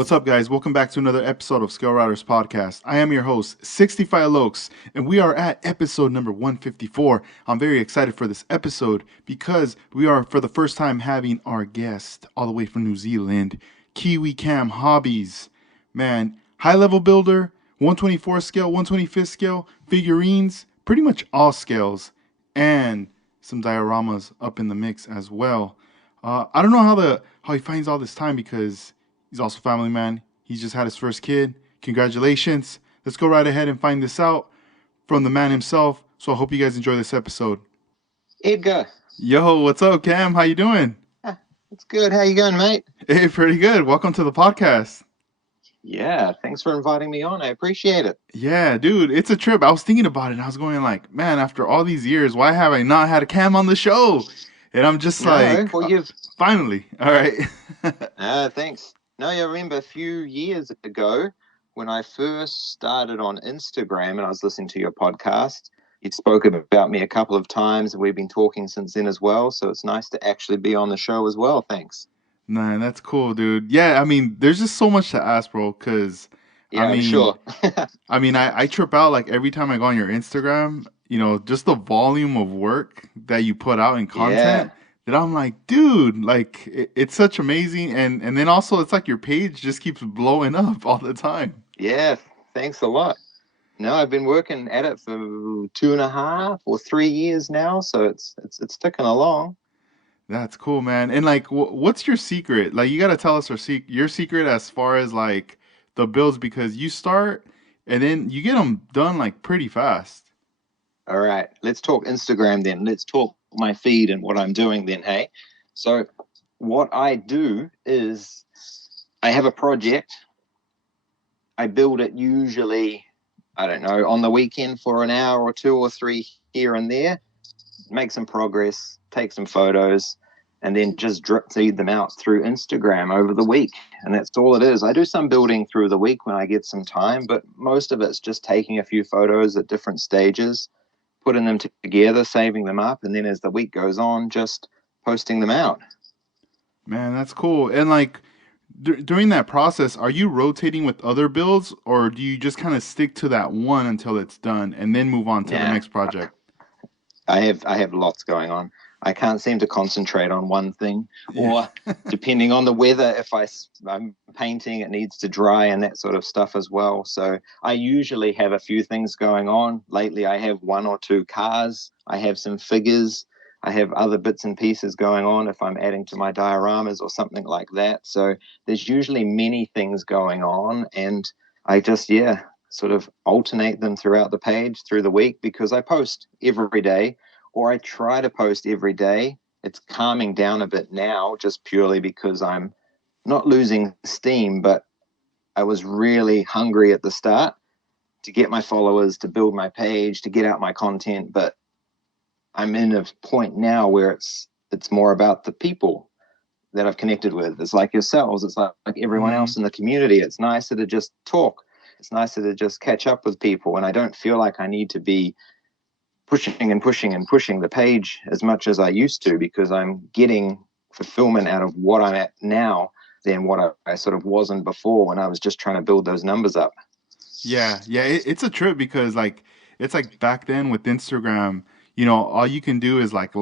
what's up, guys? Welcome back to another episode of Scale Riders Podcast. I am your host, 65 Lokes, and we are at episode number 154. I'm very excited for this episode because we are, for the first time, having our guest all the way from New Zealand, Kiwi Hobbies. Man, high-level builder, 124 scale, 125th scale, figurines, pretty much all scales, and some dioramas up in the mix as well. I don't know how he finds all this time because he's also a family man. He's just had his first kid. Congratulations. Let's go right ahead and find this out from the man himself. So I hope you guys enjoy this episode. Edgar. Yo, what's up, Cam? How you doing? It's good. How you going, mate? Hey, pretty good. Welcome to the podcast. Yeah, thanks for inviting me on. I appreciate it. Yeah, dude, it's a trip. I was thinking about it and I was going like, man, after all these years, why have I not had a Cam on the show? And I'm just finally. All right. Thanks. No, I remember a few years ago when I first started on Instagram and I was listening to your podcast. You spoke about me a couple of times and we've been talking since then as well. So it's nice to actually be on the show as well. Thanks. Nah, that's cool, dude. Yeah, I mean, there's just so much to ask, bro, because I'm sure. I trip out like every time I go on your Instagram, just the volume of work that you put out in content that I'm like, dude, like it's such amazing. And then also it's like your page just keeps blowing up all the time. Yeah, thanks a lot. No, I've been working at it for 2.5 or 3 years now, so it's ticking along. That's cool, man. And like, what's your secret? Like, you gotta tell us your secret as far as like the builds because you start and then you get them done like pretty fast. All right, let's talk Instagram then. Let's talk my feed and what I'm doing then, hey? So what I do is I have a project. I build it usually, I don't know, on the weekend for an hour or 2 or 3 here and there, make some progress, take some photos, and then just drip feed them out through Instagram over the week. And that's all it is. I do some building through the week when I get some time, but most of it's just taking a few photos at different stages, putting them together, saving them up, and then as the week goes on, just posting them out. Man, that's cool. And like during that process, are you rotating with other builds or do you just kind of stick to that one until it's done and then move on to the next project? I have lots going on. I can't seem to concentrate on one thing, or depending on the weather, if I'm painting, it needs to dry and that sort of stuff as well. So I usually have a few things going on. Lately, I have 1 or 2 cars. I have some figures. I have other bits and pieces going on if I'm adding to my dioramas or something like that. So there's usually many things going on, and I just, sort of alternate them throughout the page through the week because I post every day. Or I try to post every day. It's calming down a bit now just purely because I'm not losing steam, but I was really hungry at the start to get my followers, to build my page, to get out my content. But I'm in a point now where it's more about the people that I've connected with. It's like yourselves. It's like everyone else in the community. It's nicer to just talk. It's nicer to just catch up with people. And I don't feel like I need to be pushing the page as much as I used to because I'm getting fulfillment out of what I'm at now than what I sort of wasn't before when I was just trying to build those numbers up. Yeah, it's a trip because like it's like back then with Instagram, all you can do is like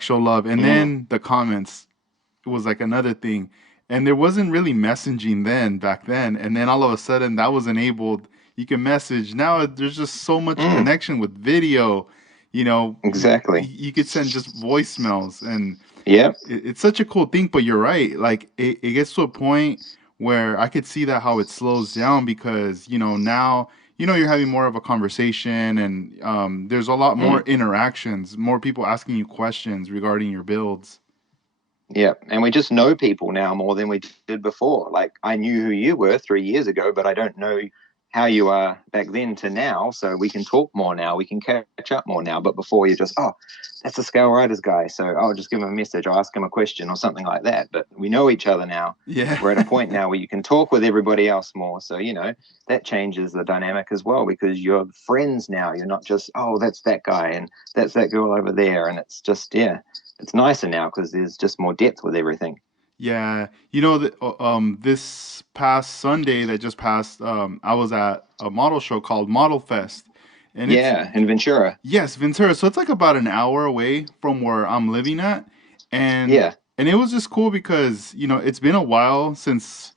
show love, and then the comments was like another thing, and there wasn't really messaging back then, and then all of a sudden that was enabled. You can message. Now there's just so much connection with video, Exactly. You could send just voicemails and it's such a cool thing, but you're right. Like it gets to a point where I could see that how it slows down because, now, you're having more of a conversation and there's a lot more interactions, more people asking you questions regarding your builds. Yeah, and we just know people now more than we did before. Like I knew who you were 3 years ago, but I don't know how you are back then to now, so we can talk more now, we can catch up more now. But before you just, that's the Scale Riders guy, so I'll just give him a message or ask him a question or something like that. But we know each other now. Yeah. We're at a point now where you can talk with everybody else more. So, that changes the dynamic as well because you're friends now. You're not just, that's that guy and that's that girl over there. And it's just, it's nicer now because there's just more depth with everything. Yeah, this past Sunday that just passed, I was at a model show called Model Fest, and it's Yeah, in Ventura. yes, Ventura. So it's like about an hour away from where I'm living at, and Yeah. and it was just cool because it's been a while since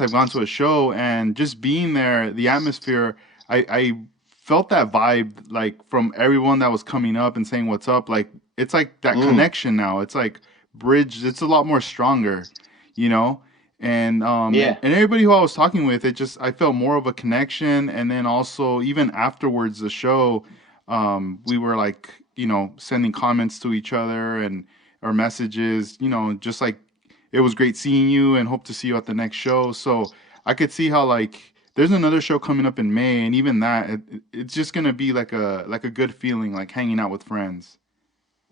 I've gone to a show, and just being there, the atmosphere, I felt that vibe like from everyone that was coming up and saying what's up. Like it's like that Mm, connection now. It's like bridge. It's a lot more stronger, you know. yeah. And everybody who I was talking with, I felt more of a connection, and then also even afterwards the show we were like, sending comments to each other and or messages, just like it was great seeing you and hope to see you at the next show. So I could see how like there's another show coming up in May, and even that it's just gonna be like a good feeling, like hanging out with friends.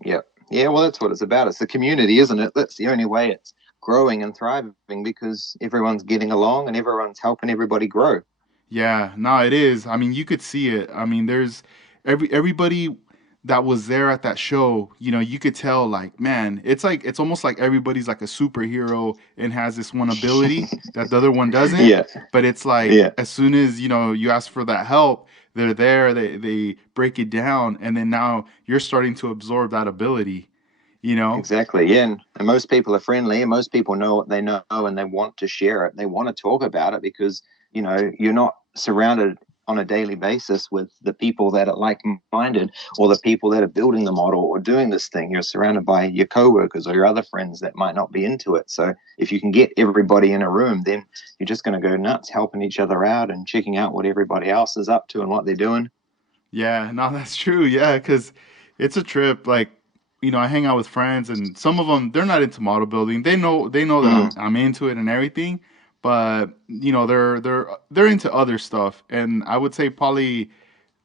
Yeah. Yeah, well, that's what it's about. It's the community, isn't it? That's the only way it's growing and thriving because everyone's getting along and everyone's helping everybody grow. Yeah, no, it is. I mean, you could see it. I mean, there's everybody that was there at that show, you could tell like, man, it's almost like everybody's like a superhero and has this one ability that the other one doesn't. Yeah. But it's like Yeah. as soon as, you ask for that help, they're there, they break it down, and then now you're starting to absorb that ability, you know? Exactly. Yeah. And most people are friendly and most people know what they know and they want to share it. They want to talk about it because, you're not surrounded on a daily basis with the people that are like minded or the people that are building the model or doing this thing. You're surrounded by your coworkers or your other friends that might not be into it. So if you can get everybody in a room, then you're just going to go nuts helping each other out and checking out what everybody else is up to and what they're doing. Yeah, no, that's true. Yeah, because it's a trip. Like, I hang out with friends, and some of them they're not into model building. They know that Mm, I'm into it and everything, but they're into other stuff. And I would say probably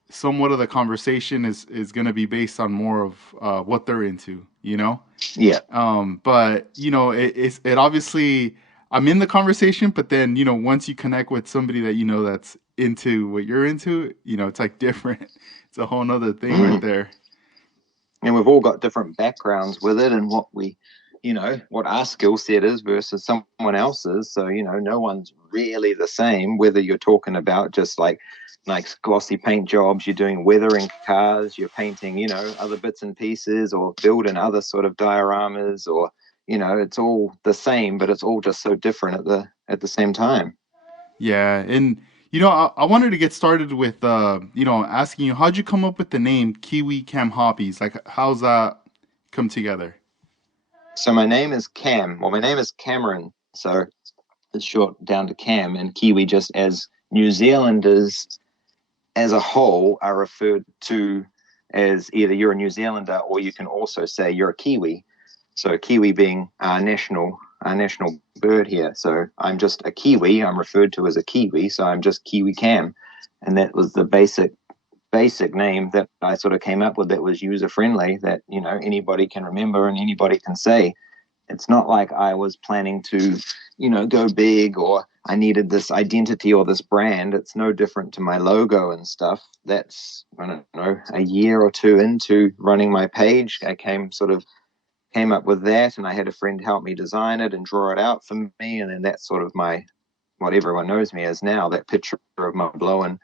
somewhat of the conversation is going to be based on more of what they're into. yeah. But it obviously I'm in the conversation, but then once you connect with somebody that that's into what you're into, it's like different. It's a whole nother thing right Mm. there. And we've all got different backgrounds with it and what our skill set is versus someone else's. So, no one's really the same, whether you're talking about just like glossy paint jobs, you're doing weathering cars, you're painting, other bits and pieces or building other sort of dioramas or, it's all the same, but it's all just so different at the same time. Yeah, and I wanted to get started with asking you how'd you come up with the name Kiwi Cam Hobbies? Like how's that come together? So my name is Cam. Well, my name is Cameron. So it's short down to Cam and Kiwi just as New Zealanders as a whole are referred to as either you're a New Zealander or you can also say you're a Kiwi. So Kiwi being our national bird here. So I'm just a Kiwi. I'm referred to as a Kiwi. So I'm just Kiwi Cam, and that was the basic name that I sort of came up with. That was user friendly. That anybody can remember and anybody can say. It's not like I was planning to, go big or I needed this identity or this brand. It's no different to my logo and stuff. That's, I don't know, a year or two into running my page. I came up with that and I had a friend help me design it and draw it out for me. And then that's sort of what everyone knows me as now, that picture of my blowing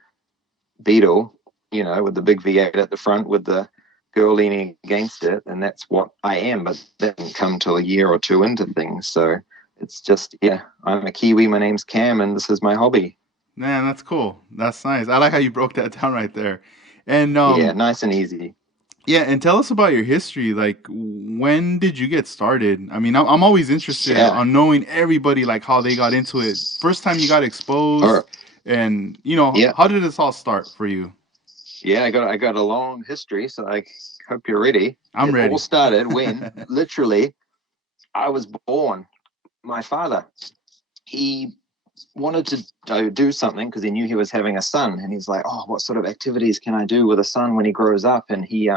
Beetle, with the big V8 at the front with the girl leaning against it, and that's what I am. But that didn't come till a year or two into things. So it's just, yeah, I'm a Kiwi. My name's Cam, and this is my hobby. Man, that's cool. That's nice. I like how you broke that down right there. And Yeah, nice and easy. yeah, and tell us about your history. Like, when did you get started? I mean, I'm always interested Yeah. on knowing everybody, like how they got into it. First time you got Or exposed, and yeah, how did this all start for you? yeah. I got a long history, so I hope you're ready. I'm It all ready. started when literally I was born. My father, he wanted to do something because he knew he was having a son, and he's like, "Oh, what sort of activities can I do with a son when he grows up?" And he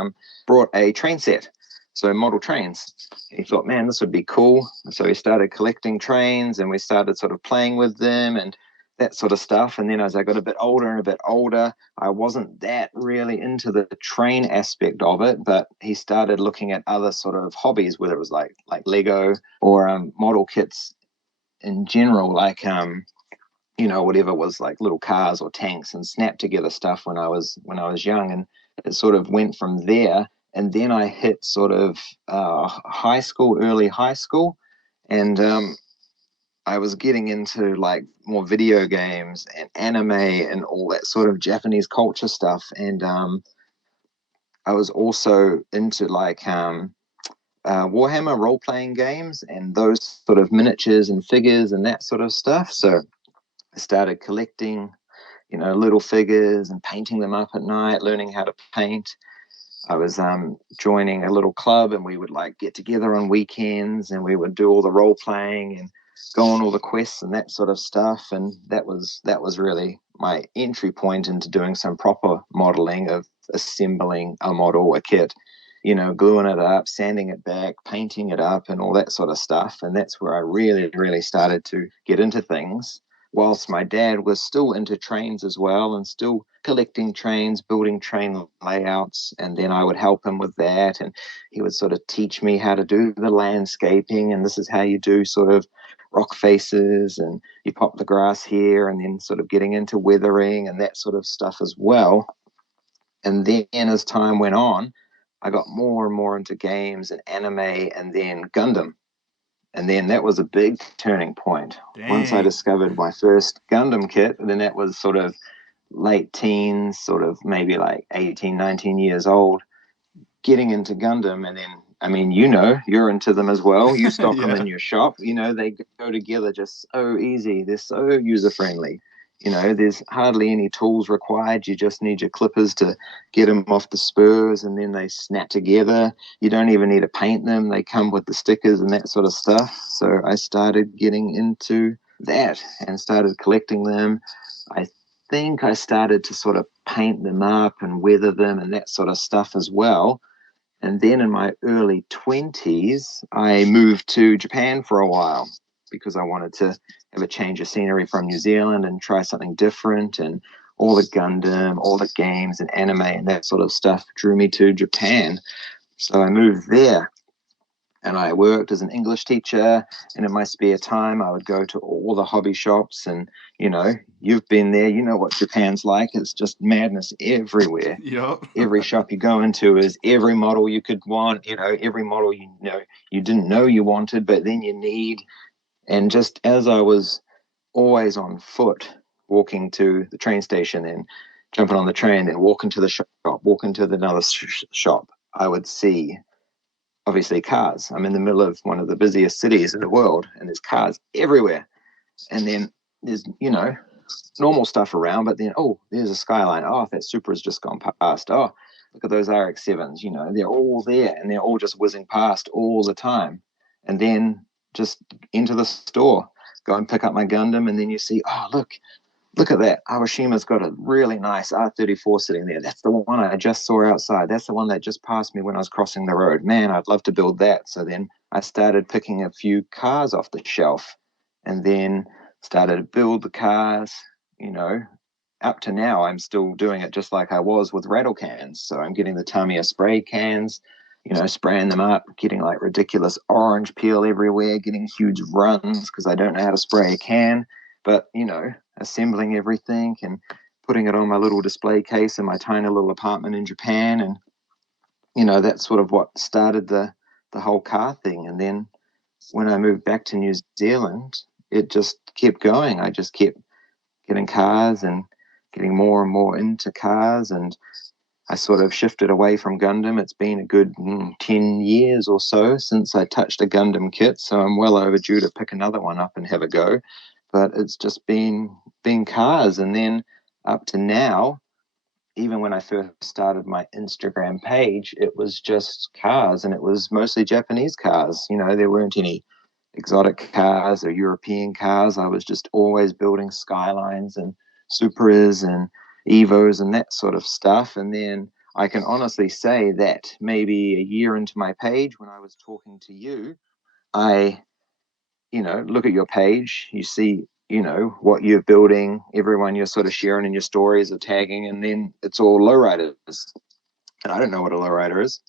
brought a train set, so model trains. He thought, "Man, this would be cool." So he started collecting trains, and we started sort of playing with them, and that sort of stuff. And then as I got a bit older and a bit older, I wasn't that really into the train aspect of it, but he started looking at other sort of hobbies, whether it was like Lego or model kits in general, like whatever was like little cars or tanks and snap together stuff when I was young. And it sort of went from there. And then I hit sort of high school, early high school, and I was getting into like more video games and anime and all that sort of Japanese culture stuff. And I was also into like Warhammer role playing games and those sort of miniatures and figures and that sort of stuff. So I started collecting, little figures and painting them up at night, learning how to paint. I was joining a little club, and we would like get together on weekends, and we would do all the role playing and go on all the quests and that sort of stuff. And that was really my entry point into doing some proper modeling of assembling a model, a kit, gluing it up, sanding it back, painting it up, and all that sort of stuff. And that's where I really, really started to get into things, whilst my dad was still into trains as well and still collecting trains, building train layouts. And then I would help him with that. And he would sort of teach me how to do the landscaping. And this is how you do sort of rock faces, and you pop the grass here, and then sort of getting into weathering and that sort of stuff as well. And then as time went on, I got more and more into games and anime and then Gundam. And then that was a big turning point. Once I Dang. discovered my first Gundam kit, then that was sort of late teens, sort of maybe like 18, 19 years old, getting into Gundam. And then, I mean, you're into them as well. You stock them Yeah. in your shop. They go together just so easy. They're so user friendly. There's hardly any tools required. You just need your clippers to get them off the spurs, and then they snap together. You don't even need to paint them. They come with the stickers and that sort of stuff. So I started getting into that and started collecting them. I think I started to sort of paint them up and weather them and that sort of stuff as well. And then in my early 20s, I moved to Japan for a while because I wanted to have a change of scenery from New Zealand and try something different. And all the Gundam, all the games and anime and that sort of stuff drew me to Japan. So I moved there, and I worked as an English teacher. And in my spare time, I would go to all the hobby shops. And, you've been there, you know what Japan's like. It's just madness everywhere. Yup. Every shop you go into is every model you could want, every model you didn't know you wanted, but then you need. And just as I was always on foot, walking to the train station and jumping on the train, then walking to the shop, walking to another shop, I would see obviously cars. I'm in the middle of one of the busiest cities in the world, and there's cars everywhere. And then there's, normal stuff around, but then, oh, there's a Skyline. Oh, that Supra's just gone past. Oh, look at those RX-7s. They're all there, and they're all just whizzing past all the time. And then just into the store, go and pick up my Gundam, and then you see, oh, look at that. Awashima's got a really nice R34 sitting there. That's the one I just saw outside. That's the one that just passed me when I was crossing the road. Man, I'd love to build that. So then I started picking a few cars off the shelf, and then started to build the cars. Up to now, I'm still doing it just like I was with rattle cans. So I'm getting the Tamiya spray cans, spraying them up, getting like ridiculous orange peel everywhere, getting huge runs because I don't know how to spray a can. But, assembling everything and putting it on my little display case in my tiny little apartment in Japan. And, that's sort of what started the whole car thing. And then when I moved back to New Zealand, it just kept going. I just kept getting cars and getting more and more into cars. And I sort of shifted away from Gundam. It's been a good 10 years or so since I touched a Gundam kit. So I'm well overdue to pick another one up and have a go. But it's just been cars. And then up to now, even when I first started my Instagram page, it was just cars, and it was mostly Japanese cars. There weren't any exotic cars or European cars. I was just always building Skylines and Supras and Evos and that sort of stuff. And then I can honestly say that maybe a year into my page, when I was talking to you, I look at your page, you see what you're building, everyone you're sort of sharing in your stories or tagging, and then it's all lowriders. And I don't know what a lowrider is.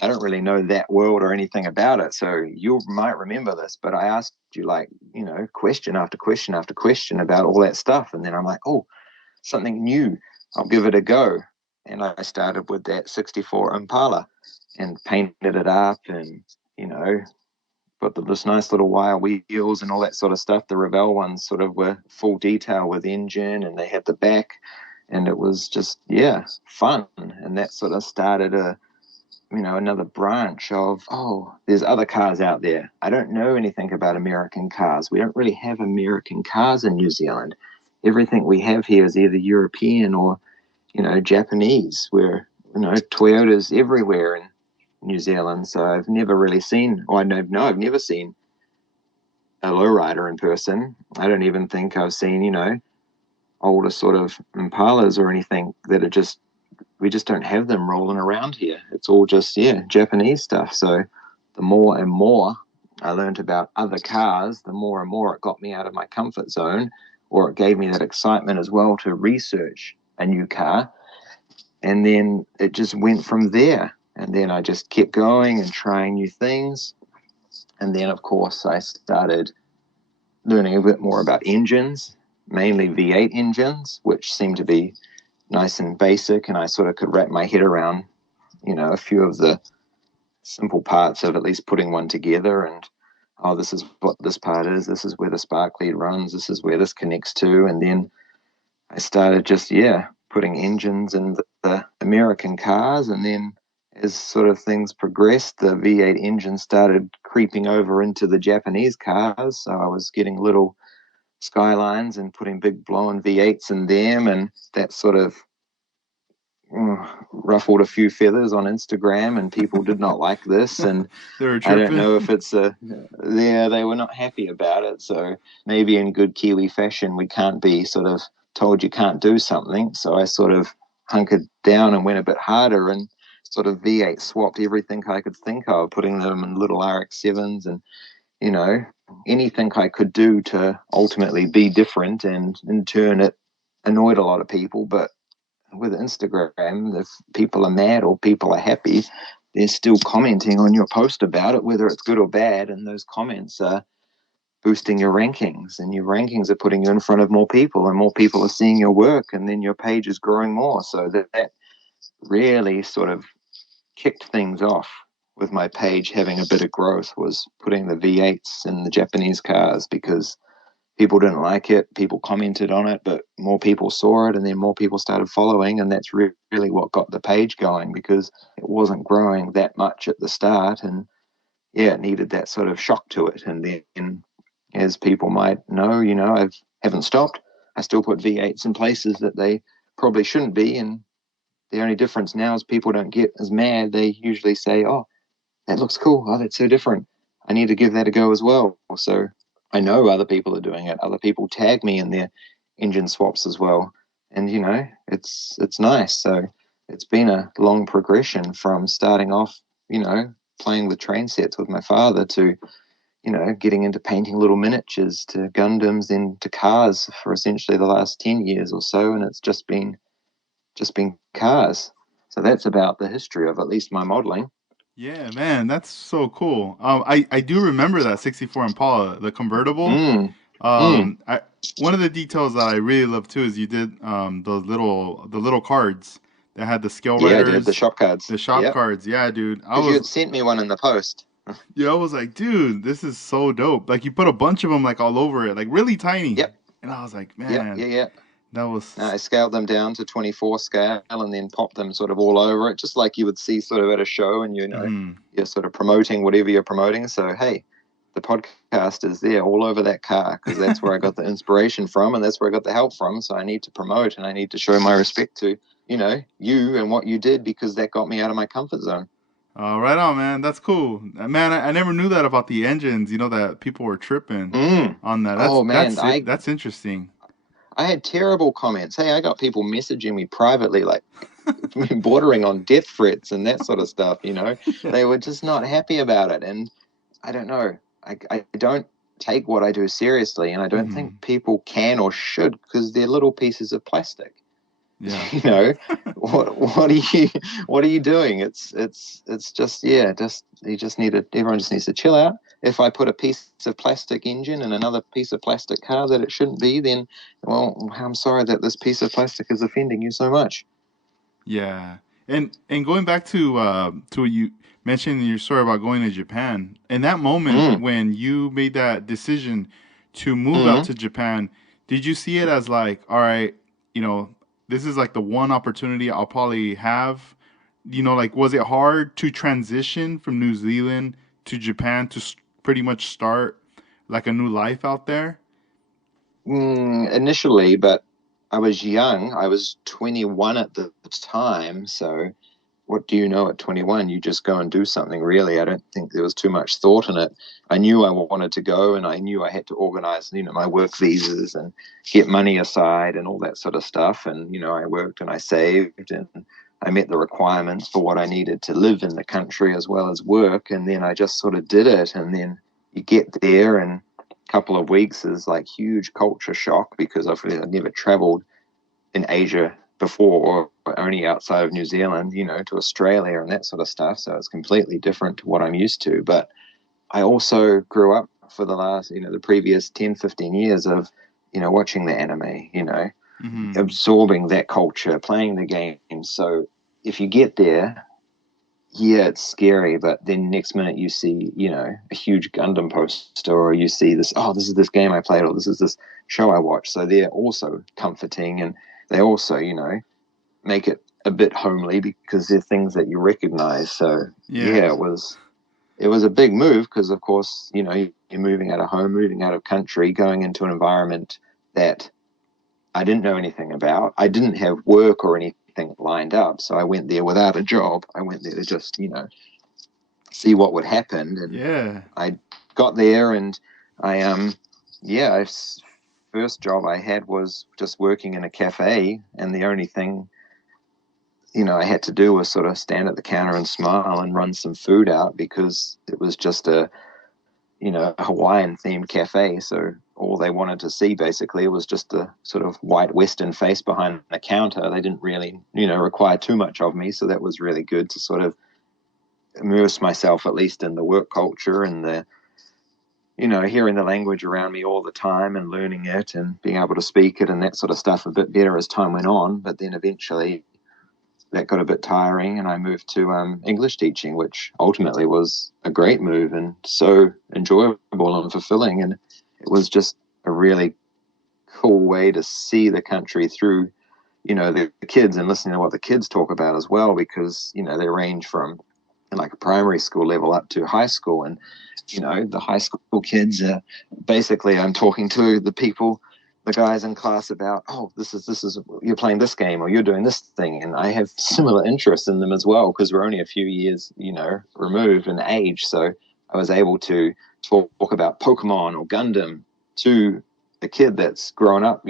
I don't really know that world or anything about it. So you might remember this, but I asked you question after question after question about all that stuff. And then I'm like, oh, something new. I'll give it a go. And I started with that 64 Impala and painted it up and, got this nice little wire wheels and all that sort of stuff. The Revell ones sort of were full detail with engine and they had the back. And it was just, fun. And that sort of started another branch of, there's other cars out there. I don't know anything about American cars. We don't really have American cars in New Zealand. Everything we have here is either European or, Japanese. Toyota's everywhere in New Zealand. So I've never really seen, I've never seen a lowrider in person. I don't even think I've seen, older sort of Impalas or anything that are we just don't have them rolling around here. It's all just, Japanese stuff. So the more and more I learned about other cars, the more and more it got me out of my comfort zone, or it gave me that excitement as well to research a new car. And then it just went from there. And then I just kept going and trying new things. And then, of course, I started learning a bit more about engines, mainly V8 engines, which seemed to be nice and basic, and I sort of could wrap my head around, a few of the simple parts of at least putting one together. And this is what this part is. This is where the spark lead runs. This is where this connects to. And then I started just putting engines in the American cars. And then as sort of things progressed, the V8 engine started creeping over into the Japanese cars. So I was getting little Skylines and putting big blown V8s in them, and that sort of ruffled a few feathers on Instagram, and people did not like this. And They were I don't tripping. know if it's they were not happy about it. So maybe in good Kiwi fashion, we can't be sort of told you can't do something. So I sort of hunkered down and went a bit harder and sort of V8 swapped everything I could think of, putting them in little RX-7s and anything I could do to ultimately be different. And in turn, it annoyed a lot of people. But with Instagram, if people are mad or people are happy, they're still commenting on your post about it, whether it's good or bad. And those comments are boosting your rankings, and your rankings are putting you in front of more people, and more people are seeing your work, and then your page is growing more. So that really sort of kicked things off with my page having a bit of growth, was putting the V8s in the Japanese cars, because people didn't like it. People commented on it, but more people saw it, and then more people started following. And that's really what got the page going, because it wasn't growing that much at the start. And it needed that sort of shock to it. And then, as people might know, I haven't stopped. I still put V8s in places that they probably shouldn't be. And the only difference now is people don't get as mad. They usually say, oh, that looks cool. Oh, that's so different. I need to give that a go as well. So I know other people are doing it. Other people tag me in their engine swaps as well. And, it's nice. So it's been a long progression from starting off, playing with train sets with my father to, getting into painting little miniatures, to Gundams, then to cars for essentially the last 10 years or so. And it's just been cars. So that's about the history of at least my modeling. Yeah, man, that's so cool. I do remember that 64 Impala, the convertible. Mm, mm. One of the details that I really love too is you did the little cards that had the scale Yeah, I did the writers, shop cards. the shop Yep. cards. Yeah, dude. Because you had sent me one in the post. I was like, dude, this is so dope. Like you put a bunch of them like all over it, like really tiny. Yep. And I was like, Yep. man, Yeah. that was I scaled them down to 24 scale and then popped them sort of all over it, just like you would see sort of at a show, and mhm. you're sort of promoting whatever you're promoting. So hey, the podcast is there all over that car, because that's where I got the inspiration from, and that's where I got the help from. So I need to promote, and I need to show my respect to you and what you did, because that got me out of my comfort zone. Right on, man. That's cool, man. I never knew that about the engines. That people were tripping Mm. on that. That's Oh man, that's it. That's interesting. I had terrible comments. Hey, I got people messaging me privately, like bordering on death threats and that sort of stuff. They were just not happy about it. And I don't know. I don't take what I do seriously, and I don't think Hmm. people can or should because they're little pieces of plastic. Yeah. You know, what are you what are you doing? It's just, yeah, just you just need to everyone just needs to chill out. If I put a piece of plastic engine in another piece of plastic car that it shouldn't be, then, well, I'm sorry that this piece of plastic is offending you so much. Yeah. And going back to what you mentioned in your story about going to Japan, in that moment Mm, when you made that decision to move out mm. to Japan, did you see it as like, all right, you know, this is like the one opportunity I'll probably have? You know, like was it hard to transition from New Zealand to Japan to pretty much start like a new life out there? Initially, but I was young. I was 21 at the time, so what do you know at 21? You just go and do something, really. I don't think there was too much thought in it. I knew I wanted to go, and I knew I had to organize, my work visas and get money aside and all that sort of stuff. And, I worked and I saved and I met the requirements for what I needed to live in the country as well as work. And then I just sort of did it. And then you get there, and a couple of weeks is like huge culture shock because I've never traveled in Asia before, or only outside of New Zealand, to Australia and that sort of stuff. So it's completely different to what I'm used to. But I also grew up for the last, the previous 10, 15 years of, watching the anime, Hmm. absorbing that culture, playing the games. So if you get there, yeah, it's scary, but then next minute you see, a huge Gundam poster, or you see this, oh, this is this game I played, or this is this show I watched. So they're also comforting, and they also, make it a bit homely because they're things that you recognize. So yeah, Yeah. it was a big move because, of course, you're moving out of home, moving out of country, going into an environment that I didn't know anything about. I didn't have work or anything lined up, so I went there without a job. I went there to just, see what would happen. And Yeah. I got there, and I yeah, first job I had was just working in a cafe, and the only thing I had to do was sort of stand at the counter and smile and run some food out because it was just a Hawaiian themed cafe. So all they wanted to see basically was just a sort of white Western face behind the counter. They didn't really, require too much of me. So that was really good to sort of immerse myself at least in the work culture and hearing the language around me all the time and learning it and being able to speak it and that sort of stuff a bit better as time went on. But then eventually that got a bit tiring, and I moved to English teaching, which ultimately was a great move and so enjoyable and fulfilling. And it was just a really cool way to see the country through, the kids and listening to what the kids talk about as well, because, they range from like primary school level up to high school. And, the high school kids are basically, I'm talking to the guys in class about, oh, this is you're playing this game or you're doing this thing, and I have similar interests in them as well because we're only a few years, removed in age. So I was able to talk about Pokemon or Gundam to a kid that's grown up,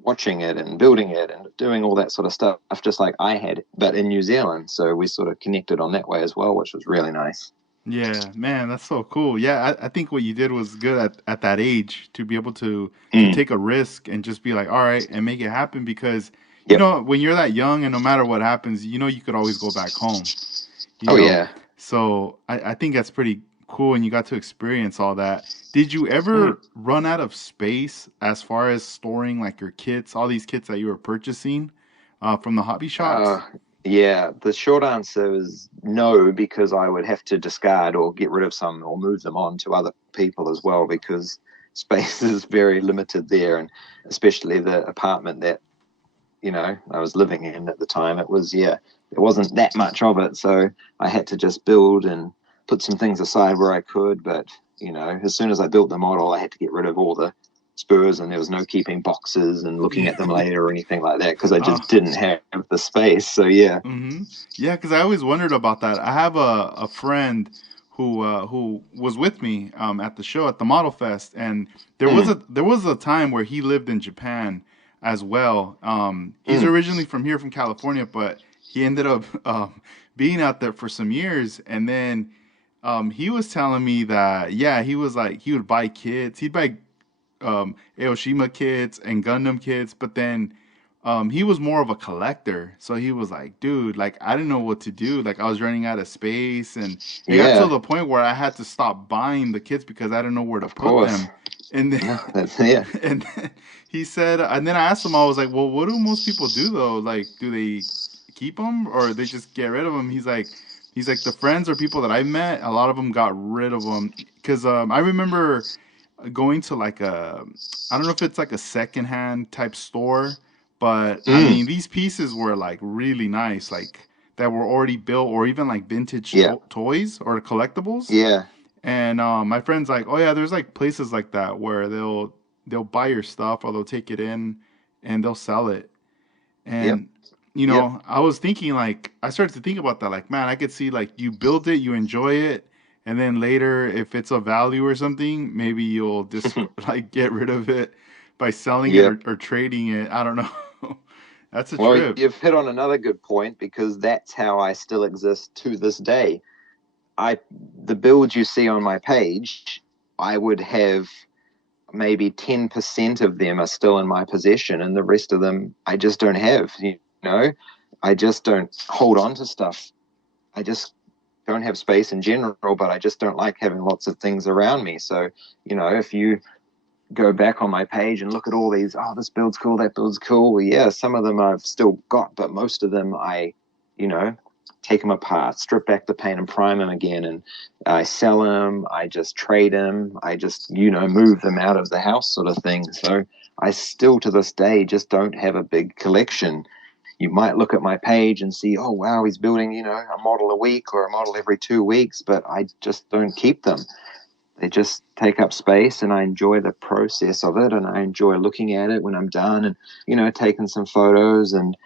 watching it and building it and doing all that sort of stuff, just like I had, but in New Zealand. So we sort of connected on that way as well, which was really nice. Yeah, man, that's so cool. Yeah, I think what you did was good at that age to be able to Mm, take a risk and just be like, all right, and make it happen because yep. when you're that young and no matter what happens, you could always go back home. You Oh know, yeah. so I think that's pretty cool, and you got to experience all that. Did you Mm. ever run out of space as far as storing like your kits, all these kits that you were purchasing from the hobby Uh, shops? yeah, the short answer is no, because I would have to discard or get rid of some or move them on to other people as well, because space is very limited there. And especially the apartment that, I was living in at the time, yeah, there wasn't that much of it. So I had to just build and put some things aside where I could. But, as soon as I built the model, I had to get rid of all the spurs, and there was no keeping boxes and looking Yeah. at them later or anything like that because I Oh. just didn't have the space. So yeah. Hmm. Yeah, because I always wondered about that. I have a friend who was with me at the show at the Model Fest, and Mm, there was a time where he lived in Japan as well. He's mm, originally from here, from California, but he ended up being out there for some years, and then He was telling me that, yeah, he was like, he would buy kits. He'd buy Aoshima kits and Gundam kits, but then he was more of a collector. So he was like, dude, like I didn't know what to do. Like I was running out of space, and it got to Yeah, the point where I had to stop buying the kits because I didn't know where to of put course. them. And then, No, that's yeah, and then he said, and then I asked him, I was like, well, what do most people do though? Like, do they keep them or they just get rid of them? He's like the friends or people that I met, a lot of them got rid of them because I remember going to like a, I don't know if it's like a secondhand type store, but I mm, mean these pieces were like really nice, like that were already built, or even like vintage yeah, toys or collectibles. yeah, And my friend's like, oh yeah, there's like places like that where they'll buy your stuff or they'll take it in and they'll sell it. yep, And yep. I was thinking like I started to think about that like man, I could see like you build it, you enjoy it, and then later if it's of value or something, maybe you'll just like get rid of it by selling it Yeah. or trading it. I don't know. That's a Well, trip. you've hit on another good point because that's how I still exist to this day. I the builds you see on my page, I would have maybe 10% of them are still in my possession and the rest of them I just don't have, you know. I just don't hold on to stuff. I just don't have space in general, but I just don't like having lots of things around me. So, if you go back on my page and look at all these, oh, this build's cool, that build's cool. Well, yeah, some of them I've still got, but most of them I, you know, take them apart, strip back the paint and prime them again. And I sell them, I just trade them, I just, move them out of the house sort of thing. So I still to this day just don't have a big collection. You might look at my page and see, oh, wow, he's building, a model a week or a model every 2 weeks, but I just don't keep them. They just take up space, and I enjoy the process of it, and I enjoy looking at it when I'm done and, taking some photos, and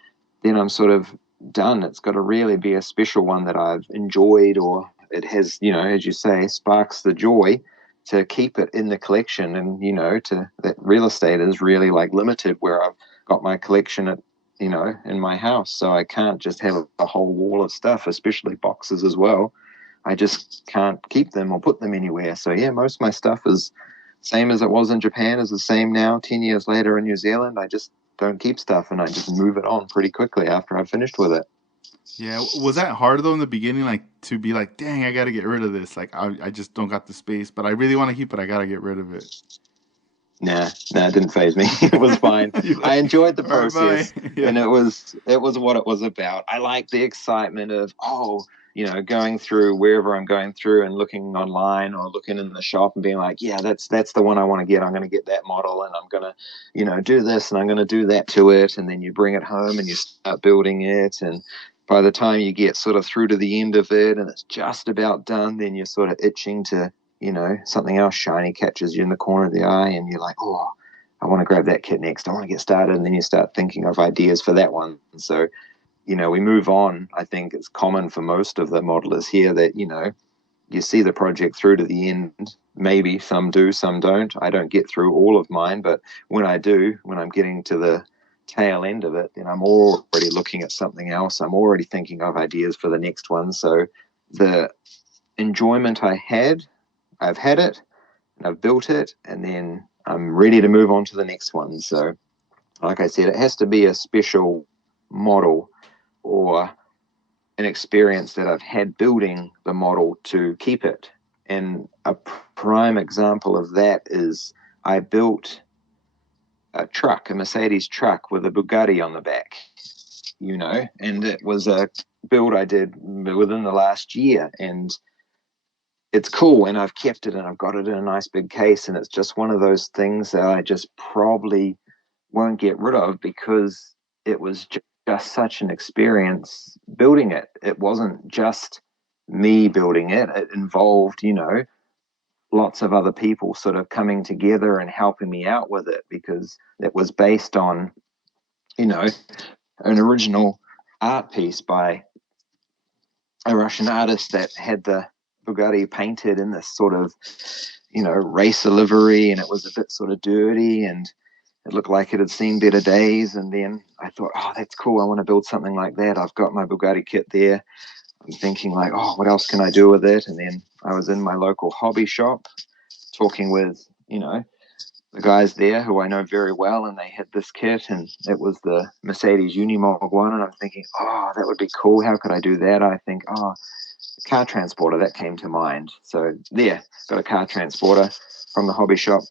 then I'm sort of done. It's got to really be a special one that I've enjoyed, or it has, as you say, sparks the joy to keep it in the collection. And, to that real estate is really like limited where I've got my collection at, in my house. So I can't just have a whole wall of stuff, especially boxes as well. I just can't keep them or put them anywhere. So yeah, most of my stuff is same as it was in Japan is the same now. 10 years later in New Zealand, I just don't keep stuff and I just move it on pretty quickly after I've finished with it. Yeah, was that hard though in the beginning, like to be like, dang, I gotta get rid of this. Like I just don't got the space, but I really want to keep it. I gotta get rid of it. Nah, it didn't phase me. It was fine. You're I like, enjoyed the all right, bye. process, Yeah. and it was what it was about. I like the excitement of going through wherever I'm going through and looking online or looking in the shop and being like, yeah, that's the one I want to get. I'm going to get that model, and I'm going to do this, and I'm going to do that to it, and then you bring it home and you start building it, and by the time you get sort of through to the end of it and it's just about done, then you're sort of itching to something else shiny catches you in the corner of the eye and you're like, oh, I want to grab that kit next. I want to get started. And then you start thinking of ideas for that one. So, we move on. I think it's common for most of the modelers here that, you see the project through to the end. Maybe some do, some don't. I don't get through all of mine, but when I do, when I'm getting to the tail end of it, then I'm already looking at something else. I'm already thinking of ideas for the next one. So the enjoyment I've had it and I've built it, and then I'm ready to move on to the next one. So, like I said, it has to be a special model or an experience that I've had building the model to keep it. And a prime example of that is I built a truck, a Mercedes truck with a Bugatti on the back, and it was a build I did within the last year. And it's cool, and I've kept it and I've got it in a nice big case, and it's just one of those things that I just probably won't get rid of because it was just such an experience building it. It wasn't just me building it. It involved, lots of other people sort of coming together and helping me out with it because it was based on, an original art piece by a Russian artist that had the Bugatti painted in this sort of, racer livery, and it was a bit sort of dirty and it looked like it had seen better days. And then I thought, oh, that's cool. I want to build something like that. I've got my Bugatti kit there. I'm thinking like, oh, what else can I do with it? And then I was in my local hobby shop talking with, the guys there who I know very well, and they had this kit, and it was the Mercedes Unimog one, and I'm thinking, oh, that would be cool. How could I do that? I think, oh, the car transporter, that came to mind. So there, got a car transporter from the hobby shop,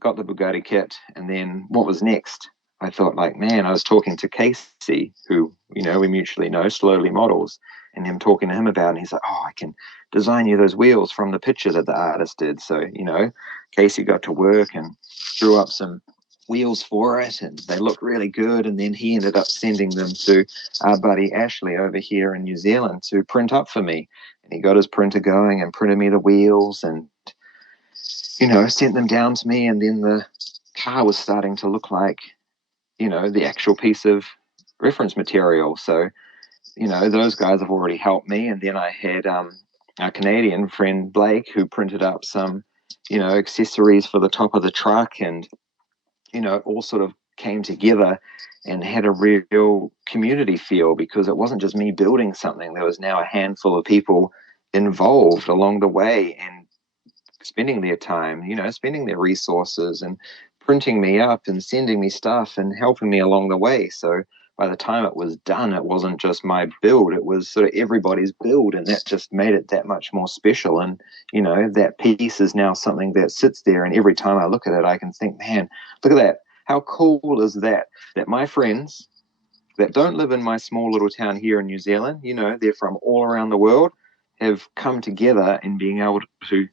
got the Bugatti kit, and then what was next? I thought, like, man, I was talking to Casey, who, we mutually know, Slowly Models, and him talking to him about it, and he's like, oh, I can design you those wheels from the picture that the artist did. So, Casey got to work and drew up some wheels for it, and they looked really good. And then he ended up sending them to our buddy Ashley over here in New Zealand to print up for me. And he got his printer going and printed me the wheels and sent them down to me, and then the car was starting to look like, the actual piece of reference material. So, those guys have already helped me. And then I had our Canadian friend Blake, who printed up some, accessories for the top of the truck, and, it all sort of came together and had a real community feel, because it wasn't just me building something. There was now a handful of people involved along the way, and spending their time, spending their resources and printing me up and sending me stuff and helping me along the way. So by the time it was done, it wasn't just my build, it was sort of everybody's build. And that just made it that much more special. And, that piece is now something that sits there. And every time I look at it, I can think, man, look at that. How cool is that? That my friends that don't live in my small little town here in New Zealand, they're from all around the world, have come together and being able to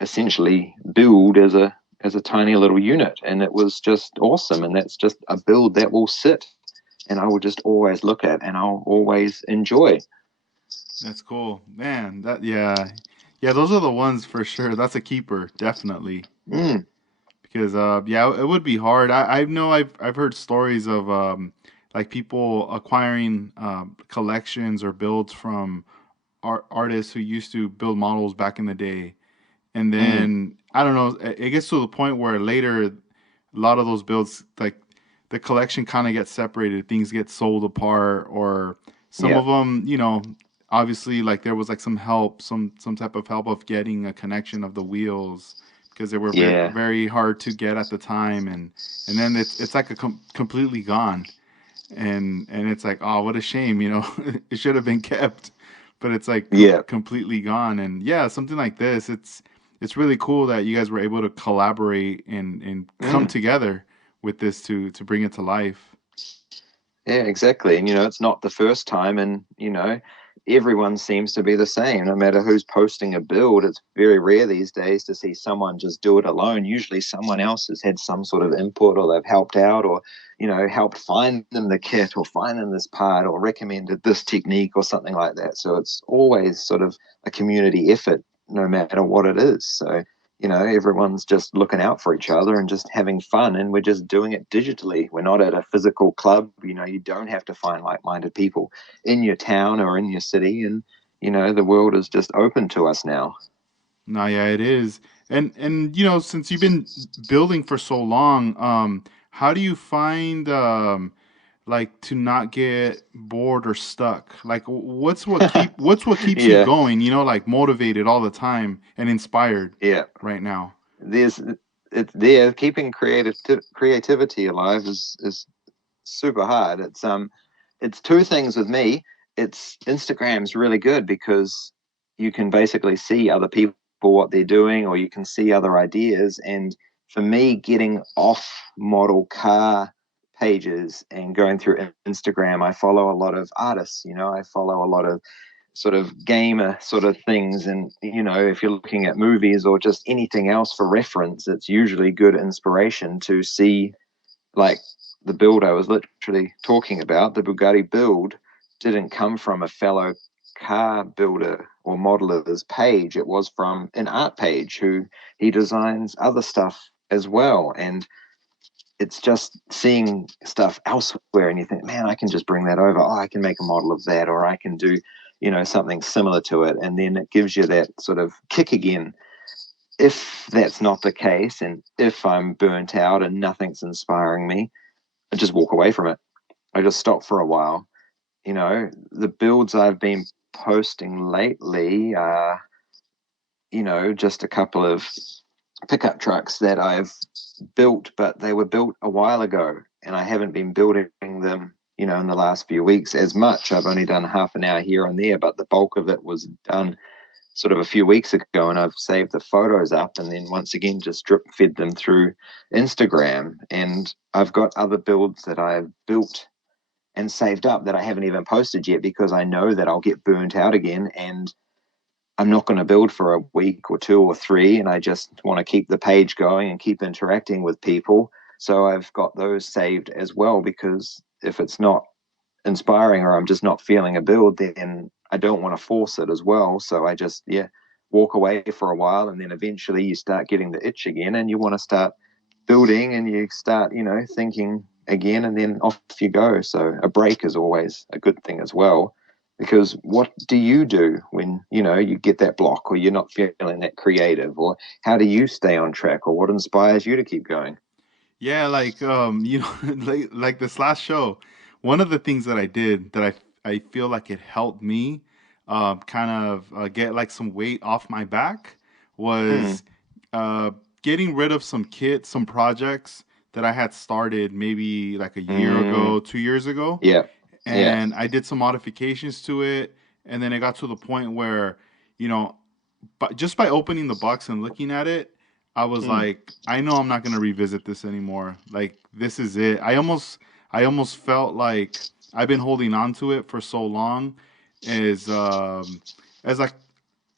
essentially build as a tiny little unit. And it was just awesome. And that's just a build that will sit and I will just always look at and I'll always enjoy. That's cool, man. Yeah, those are the ones for sure. That's a keeper, definitely. Mm, Because yeah, it would be hard. I know I've heard stories of like people acquiring collections or builds from artists who used to build models back in the day, and mm, then I don't know, it gets to the point where later a lot of those builds, like the collection kind of gets separated, things get sold apart, or some yeah, of them, obviously like there was like some help, some type of help of getting a connection of the wheels because they were very yeah, very hard to get at the time, and then it's like completely gone, and it's like, oh, what a shame, it should have been kept, but it's like yeah. completely gone. And yeah, something like this, it's really cool that you guys were able to collaborate and come Mm. together with this to bring it to life. Yeah, exactly. And, it's not the first time. And, everyone seems to be the same. No matter who's posting a build, it's very rare these days to see someone just do it alone. Usually someone else has had some sort of input, or they've helped out, or, helped find them the kit or find them this part or recommended this technique or something like that. So it's always sort of a community effort, no matter what it is. So, everyone's just looking out for each other and just having fun, and we're just doing it digitally. We're not at a physical club. You don't have to find like-minded people in your town or in your city, and the world is just open to us now. No, yeah, it is. And since you've been building for so long, how do you find like to not get bored or stuck? Like what's what keeps you Yeah, going, like motivated all the time and inspired yeah. right now? There's it's there. Keeping creativity alive is super hard. It's two things with me. It's Instagram's really good because you can basically see other people what they're doing, or you can see other ideas. And for me, getting off model car pages and going through Instagram, I follow a lot of artists. I follow a lot of sort of gamer sort of things. And, if you're looking at movies or just anything else for reference, it's usually good inspiration to see, like, the build I was literally talking about, the Bugatti build, didn't come from a fellow car builder or modeler's page. It was from an art page who he designs other stuff as well. And it's just seeing stuff elsewhere and you think, man, I can just bring that over. Oh, I can make a model of that, or I can do, something similar to it. And then it gives you that sort of kick again. If that's not the case, and if I'm burnt out and nothing's inspiring me, I just walk away from it. I just stop for a while. The builds I've been posting lately, just a couple of pickup trucks that I've built, but they were built a while ago, and I haven't been building them, in the last few weeks as much. I've only done half an hour here and there, but the bulk of it was done sort of a few weeks ago, and I've saved the photos up and then once again just drip fed them through Instagram. And I've got other builds that I've built and saved up that I haven't even posted yet because I know that I'll get burnt out again, and I'm not going to build for a week or two or three, and I just want to keep the page going and keep interacting with people. So I've got those saved as well, because if it's not inspiring or I'm just not feeling a build, then I don't want to force it as well. So I just, walk away for a while, and then eventually you start getting the itch again and you want to start building, and you start, thinking again, and then off you go. So a break is always a good thing as well. Because what do you do when, you get that block, or you're not feeling that creative, or how do you stay on track, or what inspires you to keep going? Yeah, like like this last show, one of the things that I did that I feel like it helped me kind of get like some weight off my back Mm, was uh getting rid of some kits, some projects that I had started maybe like a year mm, ago, 2 years ago, yeah, yeah. and I did some modifications to it, and then it got to the point where, you know, but just by opening the box and looking at it, I was Mm, like, I know I'm not gonna revisit this anymore. Like this is it. I almost felt like I've been holding on to it for so long, as like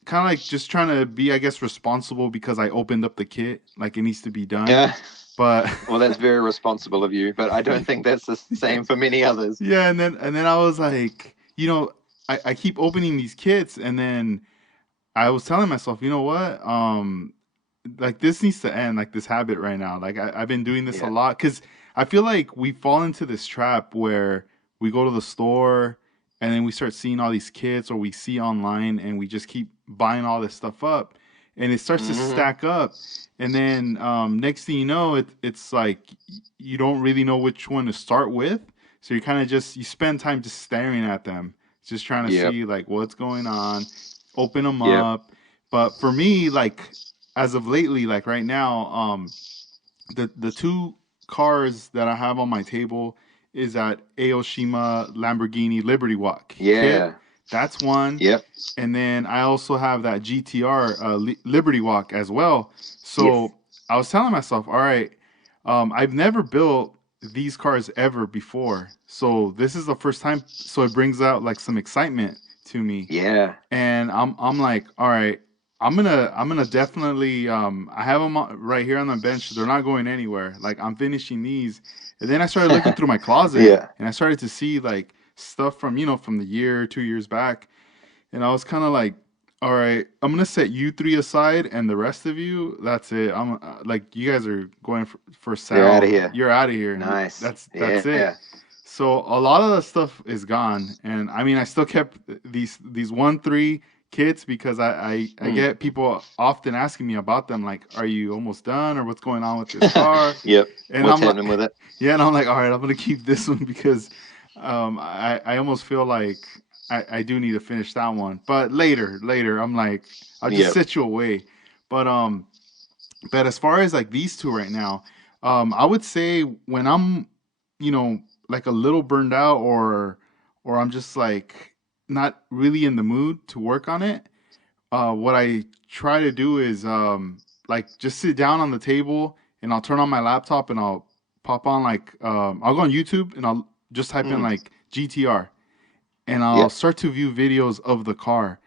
kind of like just trying to be, I guess, responsible because I opened up the kit, like it needs to be done. yeah. But Well, that's very responsible of you, but I don't think that's the same for many others. yeah, and then I was like, I keep opening these kits, and then I was telling myself, you know what? Like this needs to end, like this habit right now. Like I've been doing this a Yeah. lot because I feel like we fall into this trap where we go to the store and then we start seeing all these kits, or we see online and we just keep buying all this stuff up, and it starts to Hmm. stack up. And then next thing you know, it's like you don't really know which one to start with. So you kind of just you spend time just staring at them, just trying to Yep. see like what's going on, open them Yep. up. But for me, like as of lately, like right now, the two cars that I have on my table is that Aoshima Lamborghini Liberty Walk kit. Yeah. That's one, Yep. and then I also have that GTR Liberty Walk as well. Yes. So I was telling myself, all right, I've never built these cars ever before, so this is the first time. So it brings out like some excitement to me, Yeah. and I'm like, all right, I'm gonna definitely I have them right here on the bench. They're not going anywhere. Like I'm finishing these, and then I started looking through my closet, Yeah. and I started to see like stuff from from the year 2 years back, and I was kind of like, all right, I'm gonna set you three aside, and the rest of you, that's it. I'm like, you guys are going for They're out of sale. here. You're out of here. Nice. That's it. Yeah. So a lot of the stuff is gone, and I mean, I still kept these 1-3 kits because I Mm. get people often asking me about them, like, are you almost done, or what's going on with this car? Yep. And What's I'm happening like, with it? yeah, and I'm like, all right, I'm gonna keep this one because I almost feel like I do need to finish that one, but later, I'm like, I'll just Yep. set you away. But as far as like these two right now, I would say when I'm, you know, like a little burned out, or I'm just like not really in the mood to work on it, what I try to do is like just sit down on the table, and I'll turn on my laptop, and I'll pop on like I'll go on YouTube, and I'll just type in Mm. like GTR, and I'll Yep. start to view videos of the car.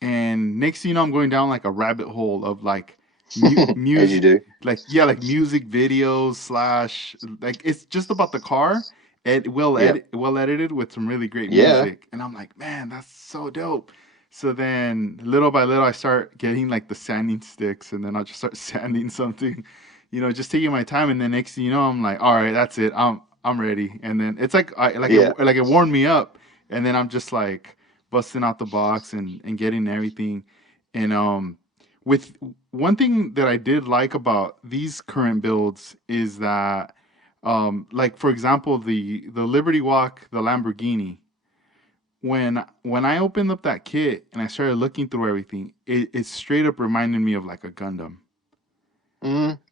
And next thing you know, I'm going down like a rabbit hole of like As you music, do. like yeah, like music videos slash like it's just about the car. Yep. Well edited with some really great Yeah. music, and I'm like, man, that's so dope. So then, little by little, I start getting like the sanding sticks, and then I'll just start sanding something, just taking my time. And then next thing you know, I'm like, all right, that's it. I'm ready. And then it's like Yeah. like it warmed me up, and then I'm just like busting out the box and getting everything. And with one thing that I did like about these current builds is that like for example the Liberty Walk, the Lamborghini, when I opened up that kit and I started looking through everything, it straight up reminded me of like a Gundam.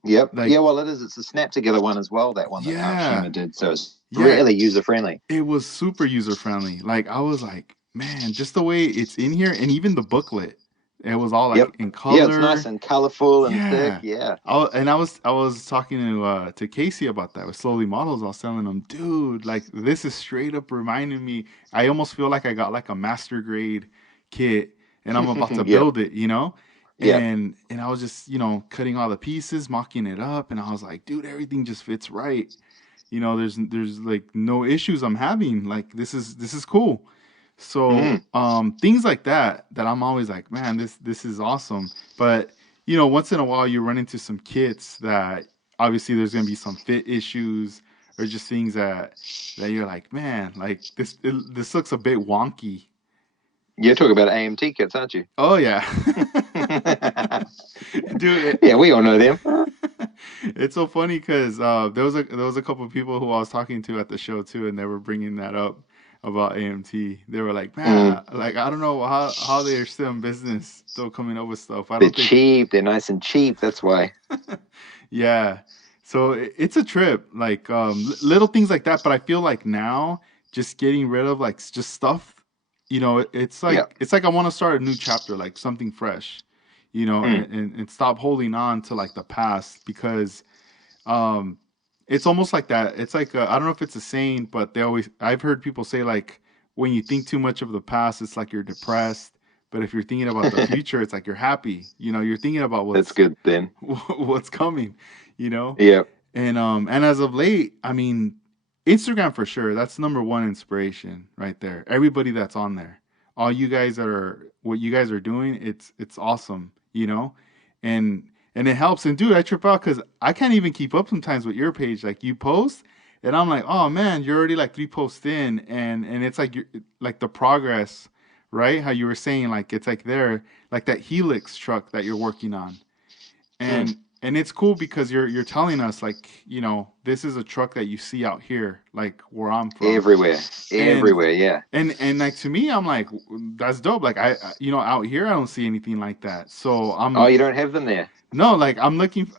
Yep. Like, Yeah, well, it is. It's a snap together one as well, that one that yeah, Aoshima did. So it's yeah, really user friendly. it was super user friendly. Like I was like, man, just the way it's in here, and even the booklet, it was all Yep. like in Yeah, it's nice color. and colorful and thick. Yeah. Yeah. I was talking to Casey about that with Slowly Models. I was telling him, dude, like this is straight up reminding me. I almost feel like I got like a master grade kit and I'm about to Yep. build it, you know? Yep. And I was just, cutting all the pieces, mocking it up, and I was like, dude, everything just fits right. There's like no issues I'm having. Like this is cool. So Mm. things like that I'm always like, man, this is awesome. But once in a while you run into some kits that obviously there's gonna be some fit issues or just things that you're like, man, like this looks a bit wonky. You're talking about AMT kits, aren't you? Oh yeah, dude. Yeah, we all know them. It's so funny because there was a couple of people who I was talking to at the show too, and they were bringing that up about AMT. They were like, Mm. "Man, like I don't know how they're still in business, still coming up with stuff. I They're don't think." cheap. They're nice and cheap. That's why. Yeah, so it's a trip, like little things like that. But I feel like now, just getting rid of like just stuff, it's Yeah. like I want to start a new chapter, like something fresh, Mm. and stop holding on to like the past because um it's almost like that. It's like I don't know if it's a saying, but I've heard people say like when you think too much of the past, it's like you're depressed. But if you're thinking about the future, it's like you're happy. You're thinking about That's what's good then. what's coming, you know? Yeah. And as of late, I mean, Instagram for sure, that's number one inspiration right there. Everybody that's on there. All you guys what you guys are doing, it's awesome, And it helps. And dude, I trip out because I can't even keep up sometimes with your page. Like you post, and I'm like, oh man, you're already like 3 posts in, and it's like you're like the progress, right? How you were saying, like it's like there, like that Helix truck that you're working on, Mm. and it's cool because you're telling us like this is a truck that you see out here, like where I'm from, Everywhere. and Everywhere. Yeah. and like to me, I'm like that's dope. Like out here I don't see anything like that. So Oh, I'm you don't have them there. no, like I'm looking.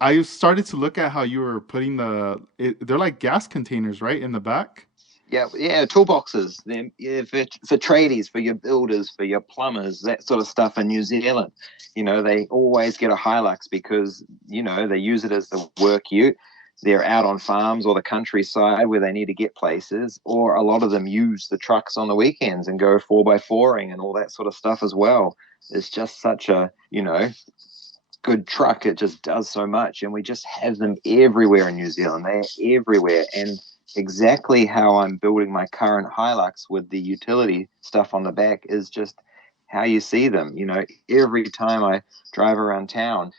I started to look at how you were putting they're like gas containers, right, in the back. Yeah, yeah, toolboxes. Them, yeah, for tradies, for your builders, for your plumbers, that sort of stuff in New Zealand. They always get a Hilux because, they use it as the work ute. They're out on farms or the countryside where they need to get places, or a lot of them use the trucks on the weekends and go 4x4ing and all that sort of stuff as well. It's just such a, good truck. It just does so much, and we just have them everywhere in New Zealand. They're everywhere, and exactly how I'm building my current Hilux with the utility stuff on the back is just how you see them. Every time I drive around town,